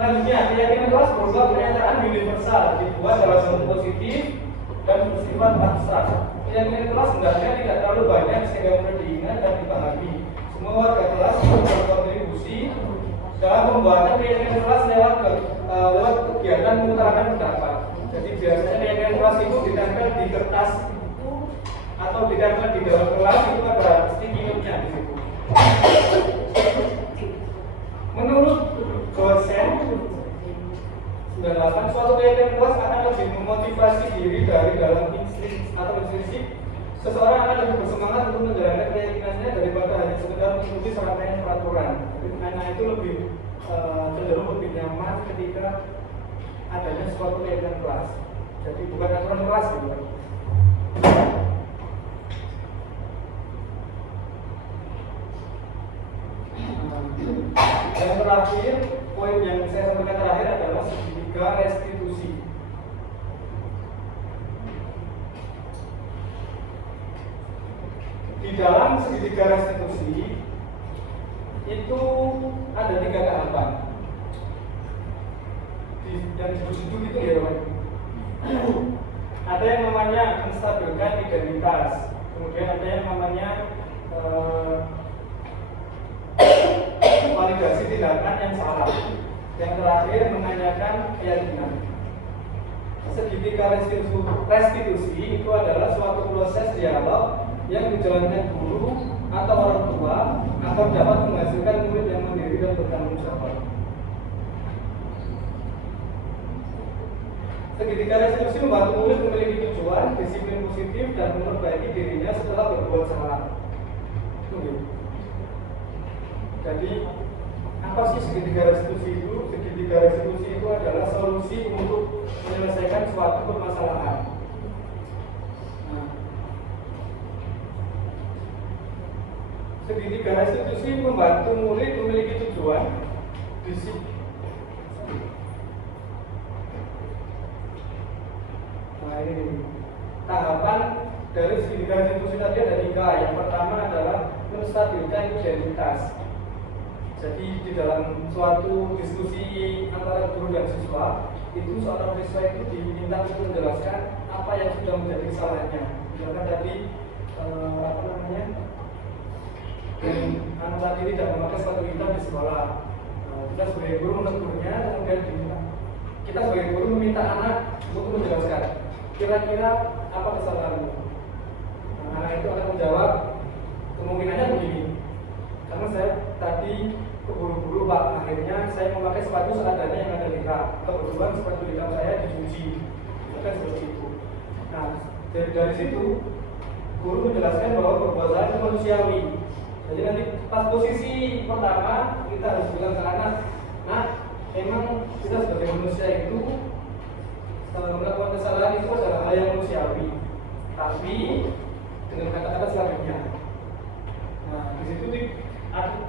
Selanjutnya, keyakinan kelas berupa pernyataan universal dibuat dalam bentuk positif dan bersifat abstrak. Keyakinan kelas hendaknya tidak terlalu banyak sehingga mudah diingat dan dipahami. Semua warga kelas berkontribusi dalam pembuatan keyakinan kelas lewat kegiatan mengutarakan pendapat. Jadi biasanya keyakinan kelas itu ditempel di kertas atau ditempel di dalam kelas itu ada sticky note-nya di situ. Menurut dosen 98, suatu keyakinan kelas akan lebih memotivasi diri dari dalam intrinsik. Seseorang akan lebih bersemangat untuk menjalankan keyakinannya daripada hanya sekedar mengikuti serangkaian peraturan. Jadi anak itu lebih cenderung lebih nyaman ketika adanya suatu keyakinan kelas. Jadi bukan aturan kelas gitu. di dalam segitiga restitusi itu ada 3 tahapan. Dan disebut itu ya teman. Ada yang namanya menstabilkan identitas, kemudian ada yang namanya validasi tindakan yang salah, yang terakhir menanyakan keyakinan. Segitiga restitusi itu adalah suatu proses dialog yang dijalankan guru atau orang tua agar dapat menghasilkan murid yang mandiri dan bertanggung jawab. Segitiga restitusi membantu murid memiliki tujuan, disiplin positif, dan memperbaiki dirinya setelah berbuat salah. Jadi, apa sih segitiga restitusi itu? Segitiga restitusi itu adalah solusi untuk menyelesaikan suatu permasalahan. Segitiga restitusi membantu murid memiliki tujuan, disiplin. Nah ini tahapan dari segitiga restitusi tadi ada 3. Yang pertama adalah menstabilkan identitas. Jadi di dalam suatu diskusi antara guru dan siswa, itu seorang siswa itu diminta untuk menjelaskan apa yang sudah menjadi kesalahannya. Misalkan tadi anak tadi tidak memakai sepatu hitam di sekolah. Kita sebagai guru menegurnya, kemudian kita sebagai guru meminta anak untuk menjelaskan kira-kira apa kesalahanmu. Anak itu akan menjawab kemungkinannya begini, karena saya tadi keburu-buru Pak, akhirnya saya memakai sepatu seadanya yang ada lintah. Kebetulan sepatu hitam saya dicuci, kan seperti itu. Nah dari situ guru menjelaskan bahwa perbuatan itu manusiawi. Jadi nanti pas posisi pertama kita harus bilang ke anak, nah memang kita sebagai manusia itu melakukan kesalahan itu adalah hal yang manusiawi, tapi dengan kata-kata selanjutnya. Nah di situ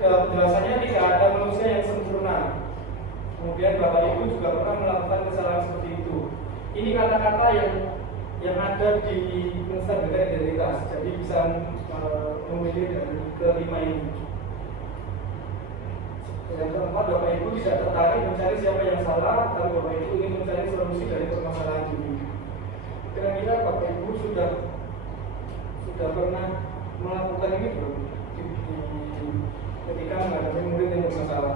penjelasannya tidak ada manusia yang sempurna. Kemudian Bapak Ibu juga pernah melakukan kesalahan seperti itu. Ini kata-kata yang ada di menstabilkan identitas. Jadi bisa memilih dari kelima ini. Yang keempat, Bapak Ibu tidak tertarik mencari siapa yang salah, tapi Bapak Ibu ingin mencari solusi dari permasalahan ini. Kira-kira Bapak Ibu sudah pernah melakukan ini belum? Ketika menghadapi murid yang bermasalah.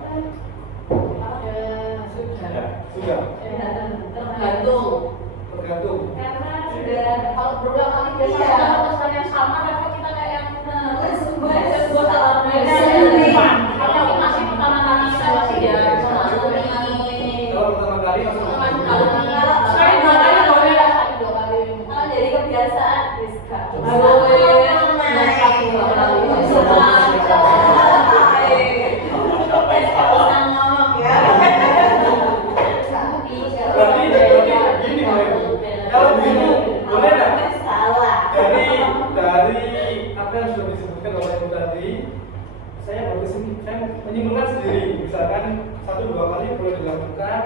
Sudah. Tergantung. Karena sudah kalau berulang kali biasa ada pesan yang sama, kenapa kita kayak yang buat salah kalau kita masih pertama kali kita masih ya Kalau pertama kali saya 2 kali boleh lah, 2 kali. Kalau jadi kebiasaan, Rizka. berarti gini kalau begini boleh nggak? Dari apa yang sudah disebutkan oleh Ibu tadi, saya menyimpulkan sendiri. Misalkan 1-2 kali boleh dilakukan,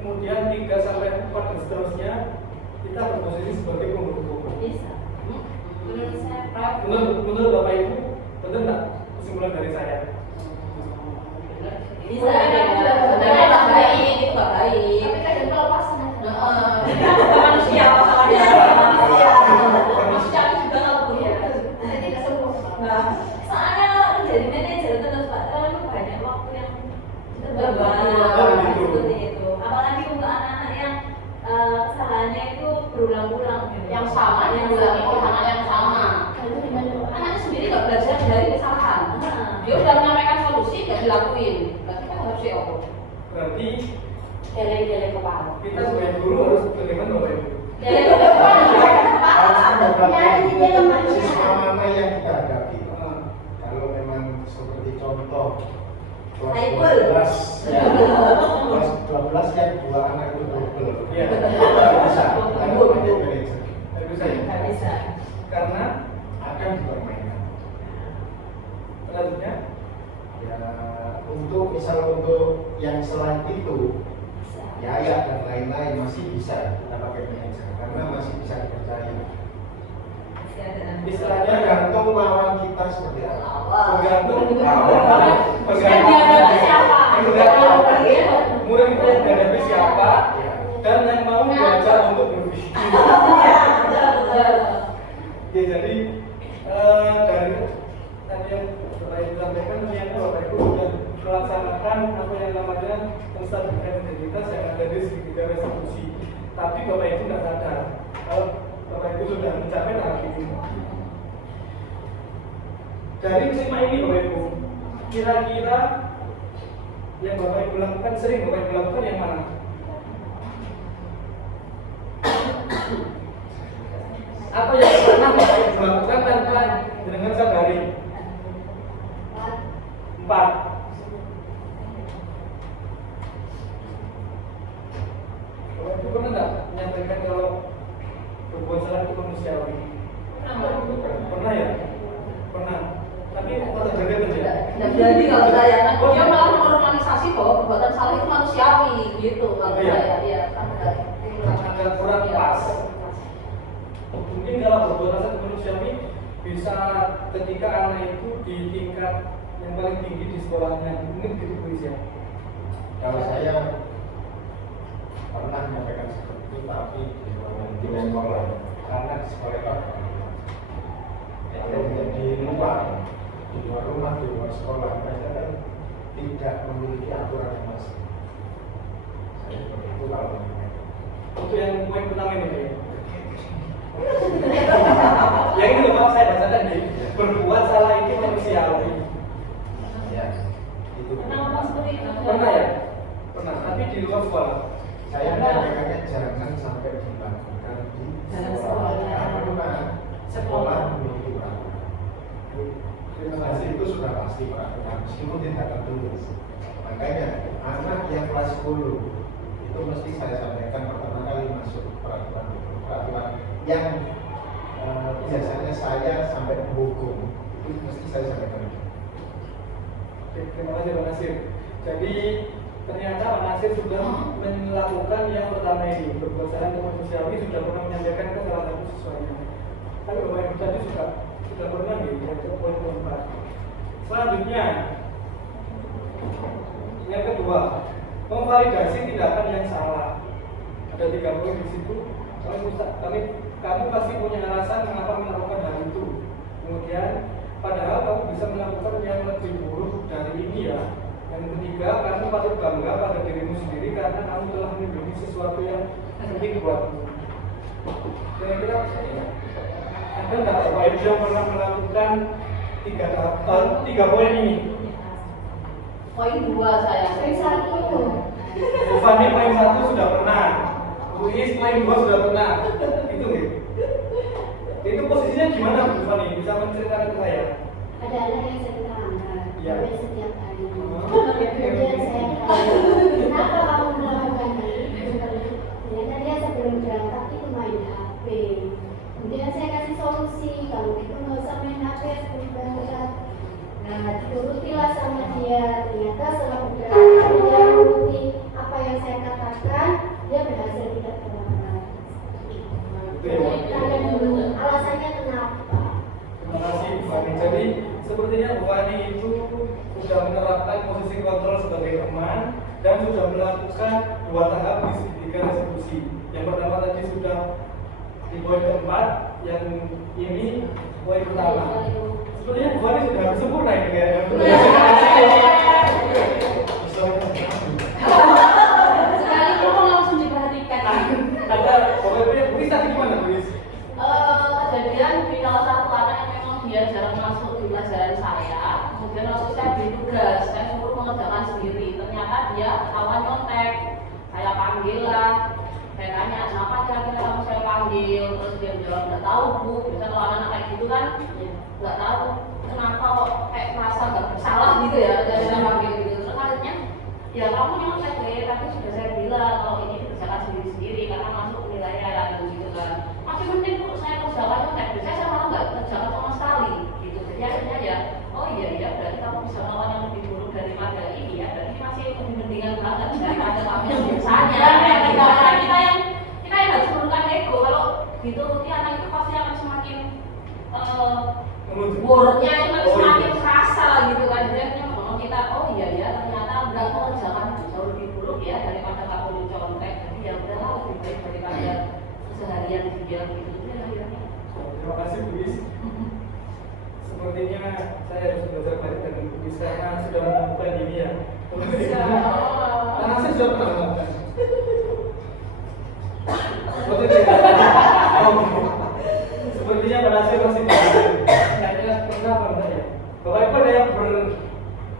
kemudian 3 sampai 4 dan seterusnya kita berposisi sebagai penghukum. Bisa. Menurut saya, Menurut Bapak Ibu, benar nggak kesimpulan dari saya? bisa. Sebenarnya nggak baik, itu nggak baik. Tapi kadang kalau pas Manusia, masalahnya manusia juga kalau punya saya tidak sempurna. Soalnya menjadi manajer terus Pak, terlalu banyak waktu yang terbuang seperti itu. Apalagi untuk anak-anak yang kesalahannya itu berulang-ulang gitu. yang sama diulangi oleh anak yang sama. Anaknya sendiri nggak belajar dari kesalahan. Dia udah menyampaikan solusi nggak dilakuin. Berarti kan harus diobok. Berarti Geleng-geleng kepala. kita sebagai guru harus bagaimana Bapak Ibu? Harus mendapatkan siswa mana yang kita hadapi. Kalau memang seperti contoh kelas 12 ya, kelas 12 yang 2 anak itu double, Iya. tidak bisa. Karena project manager Nggak bisa ya? Nggak bisa. Karena akan dipermainkan. selanjutnya Ya untuk yang selain itu, ya dan lain-lain masih bisa kita pakai manajer karena masih bisa dipercaya. Masih ada. istilahnya Tergantung lawan kita seperti apa? Tergantung Yang dihadapi siapa? murid itu yang dihadapi siapa dan yang mau diajak untuk berpikir. Ya, jadi dari tadi yang Bapak Ibu sampaikan, ternyata Bapak Ibu sudah melaksanakan apa yang namanya menstabilkan identitas yang ada di segitiga restitusi. Tapi Bapak Ibu tidak sadar kalau Bapak Ibu sudah mencapai tahap ini. Dari 5 ini Bapak Ibu, kira-kira yang Bapak Ibu lakukan, sering Bapak Ibu lakukan yang mana? Atau yang pernah Bapak Ibu lakukan tanpa dengan sadari? 4. Bapak Ibu pernah nggak menyampaikan kalau berbuat salah itu manusiawi? Pernah ya? Pernah. Tapi pernah jaga itu ya? Ya jadi kalau saya, dia malah menormalisasi bahwa perbuatan salah itu manusiawi gitu kalau saya, ya agak kurang pas. Mungkin kalau berbuat salah manusiawi bisa ketika anak itu di tingkat yang paling tinggi di sekolahnya, mungkin gitu Bu ya. Kalau saya pernah menyampaikan seperti itu, tapi di sekolah, karena di sekolah itu kalau di luar rumah, di luar sekolah, mereka kan tidak memiliki aturan yang masih. Saya seperti itu kalau Untuk yang poin pertama ini Pak ya. Yang ini loh Pak, saya bacakan nih, berbuat salah itu manusiawi. ya itu. Kenapa seperti itu? Pernah ya? Pernah, tapi di luar sekolah. Saya menyampaikannya jangan sampai dilakukan di sekolah. Karena sekolah memiliki peraturan. Terima kasih itu sudah pasti peraturan, meskipun tidak tertulis. Makanya anak yang kelas 10 itu mesti saya sampaikan pertama kali masuk peraturan yang biasanya saya sampai menghukum itu mesti saya sampaikan. Oke, terima kasih Pak Nasir. Jadi ternyata Pak Nasir sudah melakukan yang pertama ini, berbuat salah itu manusiawi, sudah pernah menyampaikan ke salah satu siswanya. Tapi Bapak Ibu tadi sudah pernah nih, itu poin keempat. Selanjutnya, yang kedua, memvalidasi tindakan yang salah. Ada 3 poin di situ. Kamu pasti punya alasan mengapa melakukan hal itu. Kemudian, padahal kamu bisa melakukan yang lebih buruk dari ini ya. Yang ketiga, kamu patut bangga pada dirimu sendiri karena kamu telah memiliki sesuatu yang penting buatmu. Kira-kira ada nggak Bapak Ibu yang pernah melakukan 3 poin ini? poin 2 saya. Poin 1. Bu Fani poin 1 sudah pernah, Bu Is poin 2 sudah pernah. Itu nih. Itu posisinya gimana Bu Fani? Bisa menceritakan ke saya? Ada anak yang saya terangkan, Ya. setiap hari. Kemudian saya tanya, kenapa kamu melakukan ini? Ternyata dia sebelum berangkat itu main HP. Kemudian saya kasih solusi, kalau itu nggak usah main HP sebelum berangkat. Nah, diturutilah sama dia. Ternyata setelah beberapa hari dia menuruti apa yang saya katakan, dia berhasil tidak terlambat. Tanya dulu, alasannya kenapa? Terima kasih Bu Fani. Jadi sepertinya Bu Fani itu sudah menerapkan posisi kontrol sebagai teman dan sudah melakukan 2 tahap di segitiga restitusi. Yang pertama tadi sudah di poin keempat, yang ini poin pertama. Sepertinya Bu Fani sudah hampir sempurna ini kayaknya. Sekali ngomong langsung diperhatikan. Ada Bapak Ibu yang bisa gimana Bu Is? Kejadian di salah satu anak yang memang dia jarang masuk di pelajaran saya, kemudian waktu saya beri tugas, saya suruh mengerjakan sendiri. Ternyata dia kawan nyontek, saya panggil lah, saya tanya kenapa kira-kira kamu saya panggil, terus dia jawab nggak tahu Bu. Biasanya kalau anak-anak kayak gitu kan nggak tahu kenapa kok kayak merasa nggak bersalah gitu ya, jadi saya panggil gitu. Terus akhirnya ya kamu nyontek deh, tapi sudah saya bilang kalau ini dikerjakan sendiri-sendiri karena masuk nilainya ya gitu kan. Masih penting Bu saya kerjakan nyontek, biasanya saya malah nggak kerjakan sama sekali gitu. Jadi akhirnya ya oh iya berarti kamu bisa melawan yang lebih buruk daripada ini ya, berarti masih lebih mendingan banget daripada kamu yang biasanya. Kita yang harus menurunkan ego. Kalau dituruti anak itu pasti akan semakin muridnya itu seharian dia gitu ya. Terima kasih Bu Is. Sepertinya saya harus belajar banyak dari Bu Is karena sudah menemukan ini ya. Karena saya sudah pernah melakukan. Sepertinya berhasil masih berhasil. Kayaknya pernah apa enggak ya? Bapak Ibu ada yang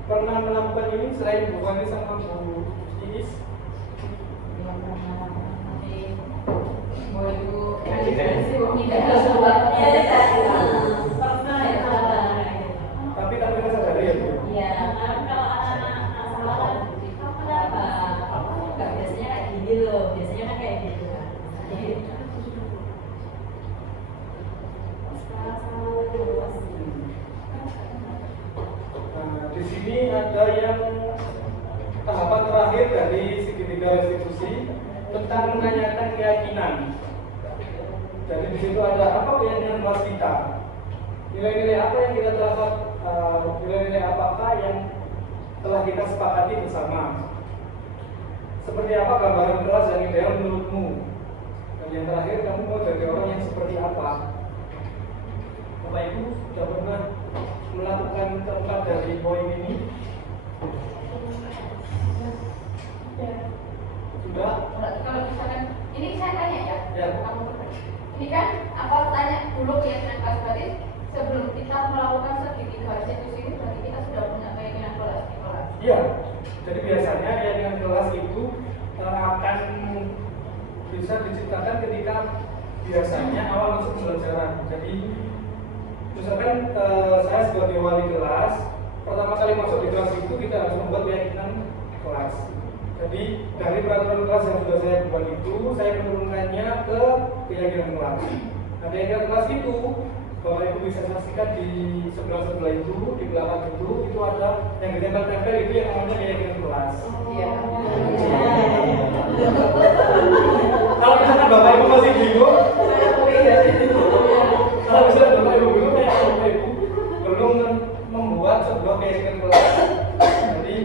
pernah melakukan ini selain Bu Fani sama Bu Iis? Tapi tak pernah sadari ya Bu? Iya, karena kalau anak-anak asal kan, kamu kenapa? Enggak biasanya kayak gini loh, biasanya kan kayak gitu kan. Jadi, Nah, di sini ada yang tahapan terakhir dari segitiga restitusi tentang menanyakan keyakinan. Jadi di situ ada apa keyakinan kelas kita, nilai-nilai apa yang kita telah nilai-nilai apakah yang telah kita sepakati bersama. Seperti apa gambaran kelas yang ideal menurutmu? Dan yang terakhir, kamu mau jadi orang yang seperti apa? Bapak Ibu sudah pernah melakukan keempat dari poin ini? Sudah? Kalau misalkan ini saya tanya ya, Ya. ini kan apa tanya dulu keyakinan kelas, berarti sebelum kita melakukan segitiga restitusi ini berarti kita sudah punya keyakinan kelas di kelas. Iya. Jadi biasanya keyakinan kelas itu akan bisa diciptakan ketika biasanya awal masuk pembelajaran. Jadi misalkan saya sebagai wali kelas, pertama kali masuk di kelas itu kita harus membuat keyakinan kelas. Jadi dari peraturan kelas yang sudah saya buat itu, saya menurunkannya ke keyakinan kelas. Nah, keyakinan kelas itu, Bapak Ibu bisa saksikan di sebelah-sebelah itu, di belakang itu ada yang ditempel-tempel itu yang namanya keyakinan kelas. Iya. Kalau misalkan Bapak Ibu masih bingung, kalau misalkan Bapak Ibu bingung, kayak Bapak Ibu belum membuat sebuah keyakinan kelas. Jadi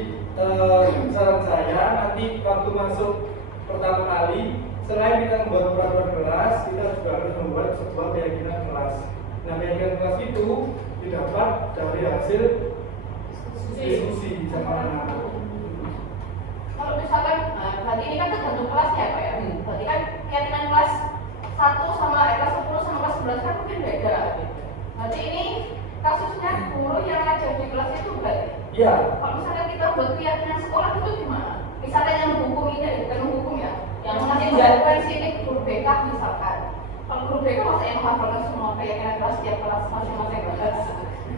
saran saya nanti waktu masuk pertama kali, selain kita membuat peraturan kelas, kita juga harus membuat sebuah keyakinan kelas. Nah, keyakinan kelas itu didapat dari hasil diskusi sama anak-anak. Kalau misalkan, berarti ini kan tergantung kelasnya Pak ya. Berarti kan keyakinan kelas 1 sama kelas 10 sama kelas 11 kan mungkin beda. Berarti ini kasusnya guru yang ngajar di kelas itu berarti. Iya. Kalau misalkan kita buat keyakinan sekolah itu gimana? Misalkan yang menghukum ini, bukan menghukum ya, yang ngasih konsekuensi ini guru BK misalkan. Kalau guru BK masa yang menghafalkan semua keyakinan kelas tiap kelas masing-masing kelas.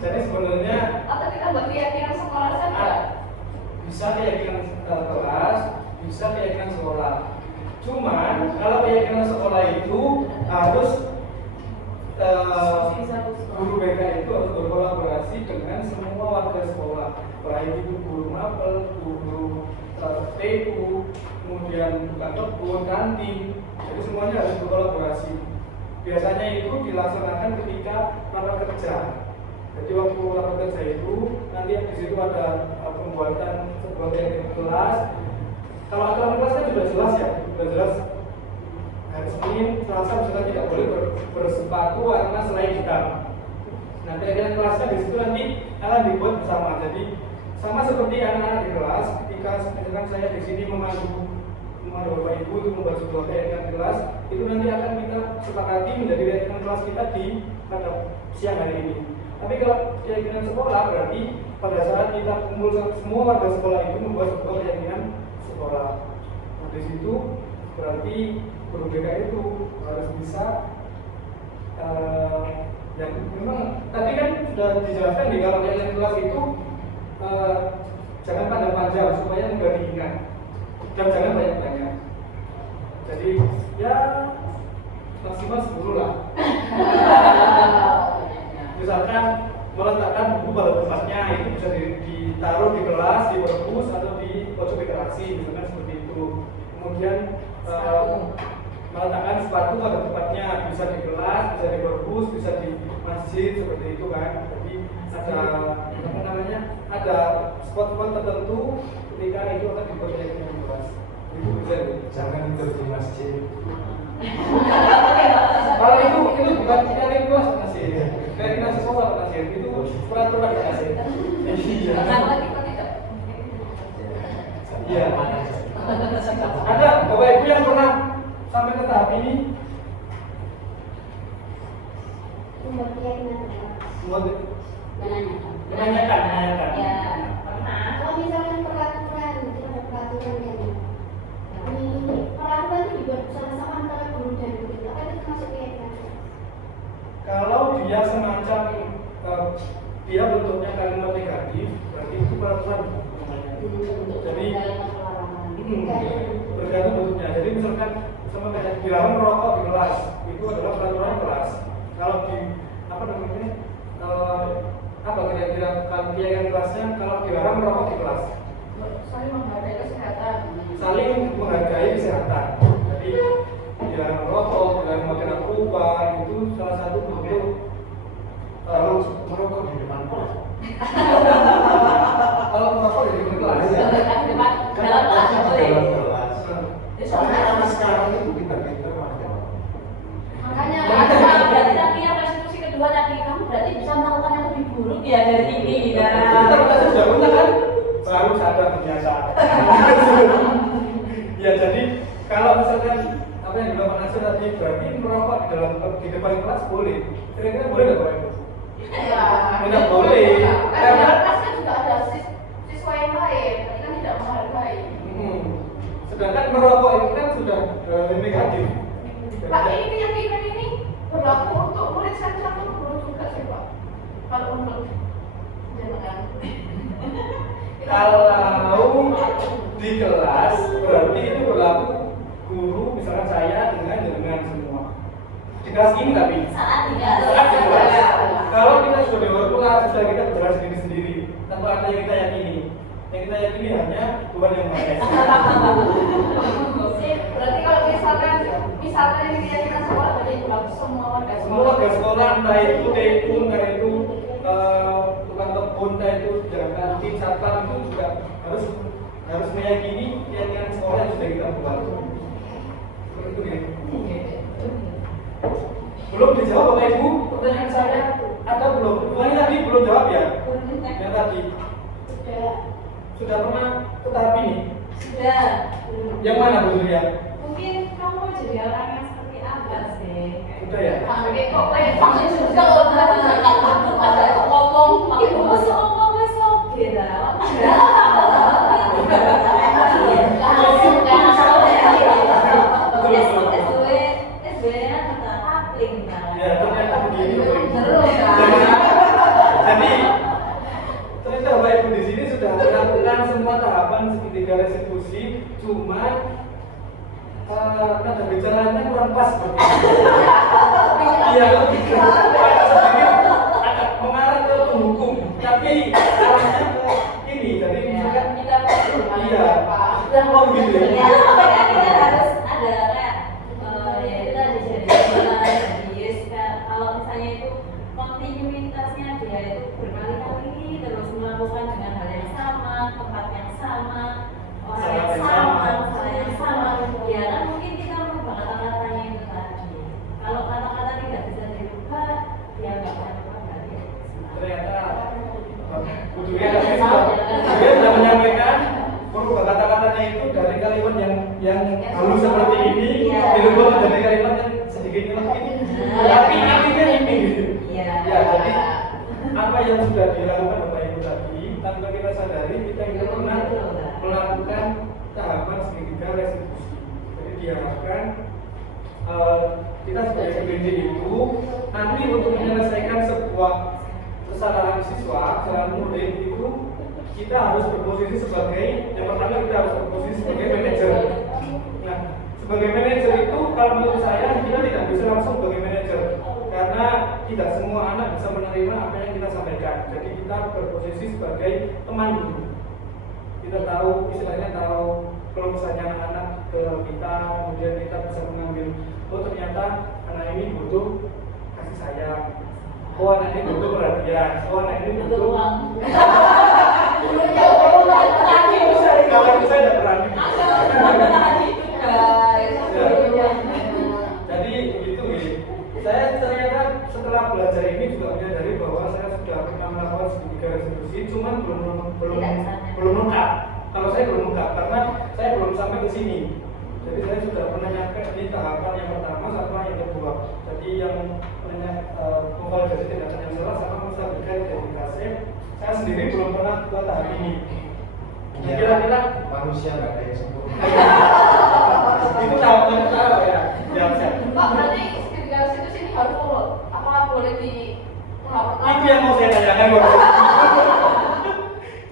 Jadi sebenarnya Atau kita buat keyakinan sekolah saja. bisa keyakinan kelas, bisa keyakinan sekolah. Cuman kalau keyakinan sekolah itu harus guru BK itu harus berkolaborasi dengan semua warga sekolah, baik itu guru mapel, guru TU, kemudian bukan kebun, kantin. Jadi semuanya harus berkolaborasi. Biasanya itu dilaksanakan ketika rapat kerja. Jadi waktu rapat kerja itu nanti di situ ada pembuatan sebuah keyakinan kelas. Kalau aturan kelas kan sudah jelas ya, sudah jelas. Hari Senin, Selasa misalnya tidak boleh bersepatu warna selain hitam. Nah, keyakinan kelasnya di situ nanti akan dibuat bersama. Jadi sama seperti anak-anak di kelas, ketika misalkan saya di sini memandu Bapak Ibu untuk membuat sebuah keyakinan kelas, itu nanti akan kita sepakati menjadi keyakinan kelas kita pada siang hari ini. Tapi kalau keyakinan sekolah berarti pada saat kita kumpul semua warga sekolah itu membuat sebuah keyakinan sekolah. Nah, di situ berarti guru BK itu harus bisa yang memang tadi kan sudah dijelaskan di kalau keyakinan kelas itu jangan pandang panjang supaya mudah diingat dan jangan banyak-banyak. Jadi ya maksimal 10 lah. Misalkan meletakkan buku pada tempatnya itu bisa ditaruh di kelas, di perpus atau di pojok interaksi, misalkan seperti itu. Kemudian meletakkan sepatu pada tempatnya, bisa di kelas, bisa di perpus, bisa di masjid seperti itu kan. Jadi ada apa namanya? Ada spot-spot tertentu ketika itu akan dibuat kelas. Itu bisa tuh. Jangan tidur di masjid. Kalau itu bukan nyari kelas kasih, kayak kita sekolah kasih itu peraturan kasih. Iya. Iya. Ada bapak ibu yang pernah sampai ke tahap ini? Membuat keyakinan. Menanyakan. Ya, pernah. Kalau misalkan peraturan, itu ada peraturan kan ya. Ini peraturan itu dibuat bersama-sama antara guru dan murid. Apa itu termasuk keyakinan? Kalau dia semacam dia bentuknya kalimat negatif, berarti itu peraturan namanya. Jadi bergantung bentuknya. Jadi misalkan sama kayak dilarang merokok di kelas, itu adalah peraturan kelas. Kalau di apa namanya? Apa kira-kira keyakinan kelasnya kalau dilarang merokok di kelas? Saling menghargai kesehatan. Saling menghargai kesehatan. Jadi dilarang merokok, dilarang makan narkoba itu salah satu bentuk Kalau merokok di depan kelas. kalau merokok di kelas. Dalam kelas nggak boleh. Dalam kelas. Soalnya anak sekarang itu pintar-pintar makan. Makanya berarti tadi yang resolusi kedua tadi kamu berarti bisa melakukan yang lebih buruk ya dari ini ya. Kita sudah punya kan? Baru sadar ternyata. Ya jadi kalau misalkan apa yang dibilang Pak Nasir tadi berarti merokok di depan kelas boleh. Kira-kira boleh nggak Pak Ibu? Ya. Tidak boleh. Karena dalam kelasnya juga ada siswa yang lain, tapi kan tidak menghargai. Sedangkan merokok itu kan sudah negatif. Pak, ini keyakinan ini berlaku untuk murid saja atau guru juga sih Pak? Kalau untuk jenengan. Kalau di kelas berarti itu berlaku guru misalkan saya dengan semua. Di kelas ini tapi Saat saat di tidak. kelas. Kalau kita sudah dewasa sudah kita bergerak sendiri tanpa ada yang kita yakini. Yang kita yakini hanya Tuhan yang Maha Esa. Berarti kalau misalkan ini keyakinan sekolah berarti berlaku semua warga Semua warga sekolah entah itu TU, entah itu tukang kebun, entah itu jaga kantin, satpam itu juga harus meyakini keyakinan sekolah yang sudah kita buat. Seperti itu ya. Belum dijawab Bapak Ibu, pertanyaan saya ada belum? Ini tadi belum jawab ya? Yang tadi sudah pernah ke tahap ini? Sudah. Yang mana Bu Surya? Mungkin kamu mau jadi orang yang seperti apa sih? Sudah ya? Oke, kok kayak vaksin juga ada ngomong Ibu masuk ngomong besok gitu. Ya, ternyata begini. Terus Jadi ternyata Bapak Ibu di sini sudah melakukan semua tahapan segitiga restitusi, cuma nada bicaranya kurang pas seperti itu. Iya, sedikit agak mengarah ke penghukum, tapi arahnya ke ini. Jadi misalkan iya, oh gitu ya. ya, makanya kita harus ada kayak ya itu tadi jadi kalau misalnya itu kontinuitasnya dia itu berkali-kali terus melakukan dengan hal yang sama, tempat yang sama, orang yang sama, hal yang sama, ya kan mungkin kita merubah kata-katanya itu tadi. Kalau kata-kata tidak bisa dirubah, dia nggak akan berarti. Ternyata Bu Julia tadi sudah menyampaikan merubah kata-katanya itu dari kalimat yang halus seperti ini dirubah menjadi kalimat yang sedikit nyelekit tapi artinya ini gitu. Iya. Ya, jadi apa yang sudah dilakukan Bapak Ibu tadi tanpa kita sadari kita tidak pernah melakukan tahapan segitiga restitusi. Jadi diharapkan kita sebagai pembimbing itu nanti untuk menyelesaikan sebuah kesalahan siswa, kesalahan murid itu kita harus berposisi sebagai yang pertama kita harus berposisi sebagai manajer. Nah, sebagai manajer itu kalau menurut saya kita tidak bisa langsung sebagai manajer karena tidak semua anak bisa menerima apa yang kita sampaikan. Jadi kita berposisi sebagai pemandu. Kita tahu istilahnya tahu kalau misalnya anak-anak ke kita, kemudian kita bisa mengambil oh ternyata anak ini butuh kasih sayang. Oh anak ini butuh perhatian. Oh anak ini butuh uang. kalau saya tidak berani. Jadi begitu nih. Saya ternyata setelah belajar ini juga menyadari bahwa saya sudah pernah melakukan segitiga resolusi, cuman belum lengkap. Kalau saya belum lengkap karena saya belum sampai ke sini. Jadi saya sudah pernah nyampe di tahapan yang pertama sama yang kedua. Jadi yang memvalidasi tindakan yang salah sama menstabilkan identitasnya. Saya sendiri belum pernah ke tahap ini. Ya, Kira-kira manusia nggak ada yang sempurna. itu tahapan pertama ya. Siap. Pak, berarti ketika situ sini harus urut. Apakah boleh di tahap pertama? Itu yang mau saya tanyakan Bapak.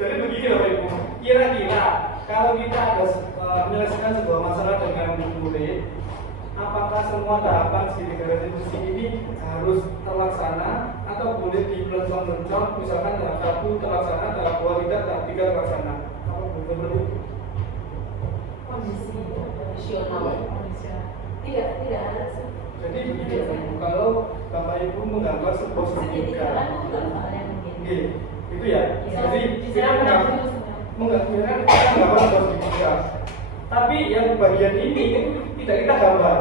Jadi begini Bapak Ibu, kira-kira kalau kita ada menyelesaikan sebuah masalah dengan murid, apakah semua tahapan segitiga resolusi ini harus terlaksana atau boleh dipelonco-pelonco, misalkan tahap 1 terlaksana, tahap 2 tidak, tahap 3 terlaksana? Apa seperti itu? Kondisional. Tidak harus. Jadi begini Bapak Ibu, kalau Bapak Ibu menggambar sebuah segitiga, itu ya. Jadi kita menggambar sebuah segitiga. Tapi yang bagian ini itu tidak kita gambar.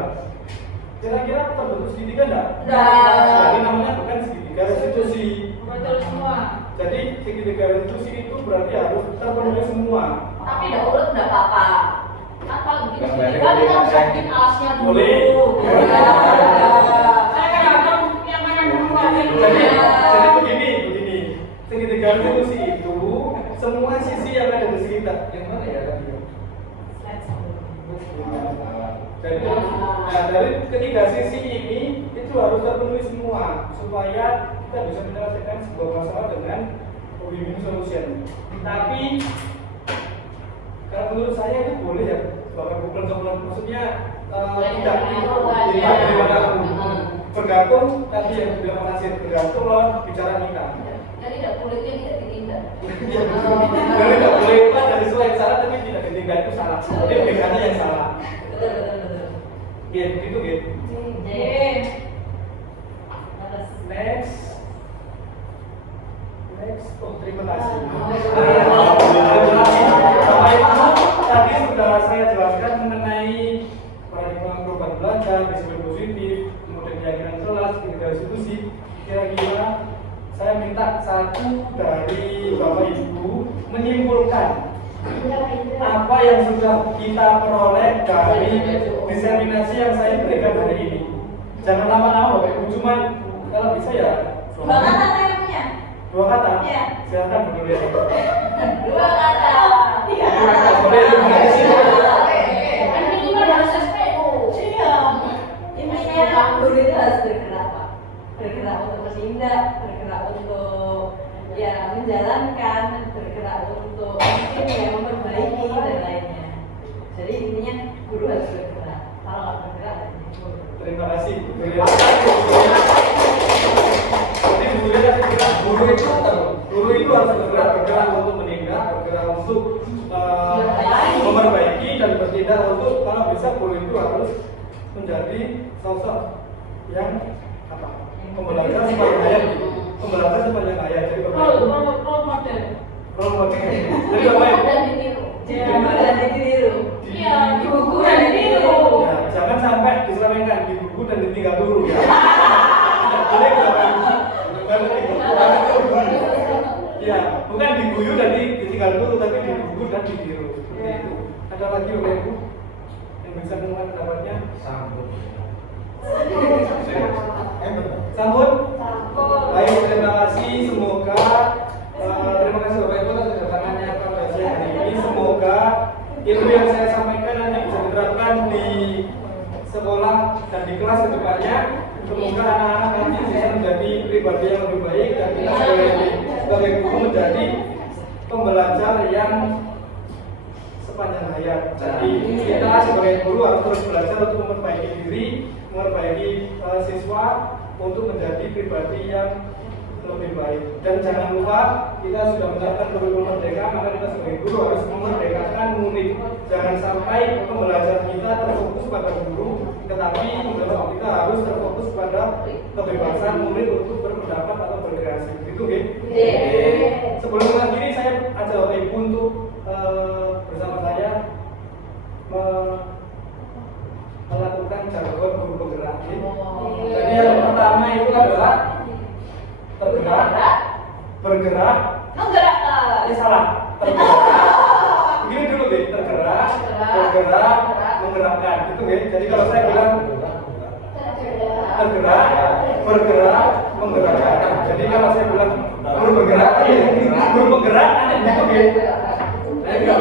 Kira-kira terbentuk segitiga enggak? Jadi namanya bukan segitiga restitusi. Betul semua. Jadi segitiga restitusi itu berarti harus terpenuhi semua. Tapi udah urut udah apa-apa. Kan kalau bikin Gambarnya segitiga kita boleh, bisa bikin alasnya dulu. Boleh. Saya kan nggak tahu yang mana duluan. Jadi begini. Segitiga restitusi itu semua sisi yang ada di sekitar. Yang mana ya tadi? Jadi, dari ketiga sisi ini itu harus terpenuhi semua supaya kita bisa menyelesaikan sebuah masalah dengan win-win solution. Tapi kalau menurut saya itu boleh ya, Bapak Ibu pelonco-pelonco, maksudnya tidak bergantung tadi yang sudah mengasih bergantung lawan bicara kita. Jadi tidak kulitnya tidak ditindak. Jadi tidak boleh itu dari sesuai yang salah tapi tidak ditinggal itu salah. Jadi pilihannya yang salah. Gitu. Next. Oh, terima kasih. Bapak Ibu, tadi sudah saya jelaskan mengenai paradigma perubahan belajar, disiplin positif, kemudian keyakinan kelas, ketiga institusi. Kira-kira saya minta satu dari Bapak Ibu menyimpulkan apa yang sudah kita peroleh dari diseminasi yang saya berikan hari ini. Jangan lama-lama Bapak Ibu, cuma kalau bisa ya dua kata. Iya. Silakan berdua. Dua kata. Boleh, terima kasih. Kan minimal harus SPO. Intinya guru itu harus bergerak, Pak. Bergerak untuk bertindak, bergerak untuk ya menjalankan, bergerak untuk mungkin ya memperbaiki dan lainnya. Jadi intinya guru harus bergerak. Kalau nggak bergerak, Terima kasih. Jadi guru itu harus bergerak untuk menindak, bergerak untuk memperbaiki dan bertindak untuk kalau bisa guru itu harus menjadi sosok yang apa? Pembelajar sepanjang hayat. Pembelajar sepanjang hayat. Jadi Role model. role model. Jadi apa ya? Dan ditiru. jangan ditiru. Iya, di buku dan ditiru. Ya, jangan sampai diselewengkan di buku dan ditinggal dulu ya. Tidak boleh Bapak Ibu. Ya, bukan diguyu dan ditinggal dulu, tapi di buku dan ditiru. Seperti itu. Ada lagi Bapak Ibu yang bisa menguat pendapatnya? Sambut. Sambut. Baik, terima kasih. Semoga terima kasih Bapak Ibu atas kedatangannya pada siang hari ini. Semoga ilmu yang saya sampaikan nanti bisa diterapkan di sekolah dan di kelas kedepannya. Semoga anak-anak nanti bisa menjadi pribadi yang lebih baik dan kita sebagai guru menjadi pembelajar yang sepanjang hayat. Jadi kita sebagai guru harus terus belajar untuk memperbaiki diri, memperbaiki siswa untuk menjadi pribadi yang lebih baik. Dan jangan lupa kita sudah mencapai kurikulum merdeka, maka kita sebagai guru harus memerdekakan murid. Jangan sampai pembelajaran kita terfokus pada guru, tetapi pembelajaran kita harus terfokus pada kebebasan murid untuk berpendapat atau berkreasi. Itu gitu. Sebelum mengakhiri saya ajak Bapak Ibu untuk bersama saya bergerak, Menggerakkan. salah, tergerak. Begini dulu deh, tergerak, bergerak, menggerakkan, gitu ya. Jadi kalau saya bilang tergerak, bergerak, menggerakkan. Nah, jadi kalau saya bilang guru bergerak, guru bergerak, gitu ya. Nah, enggak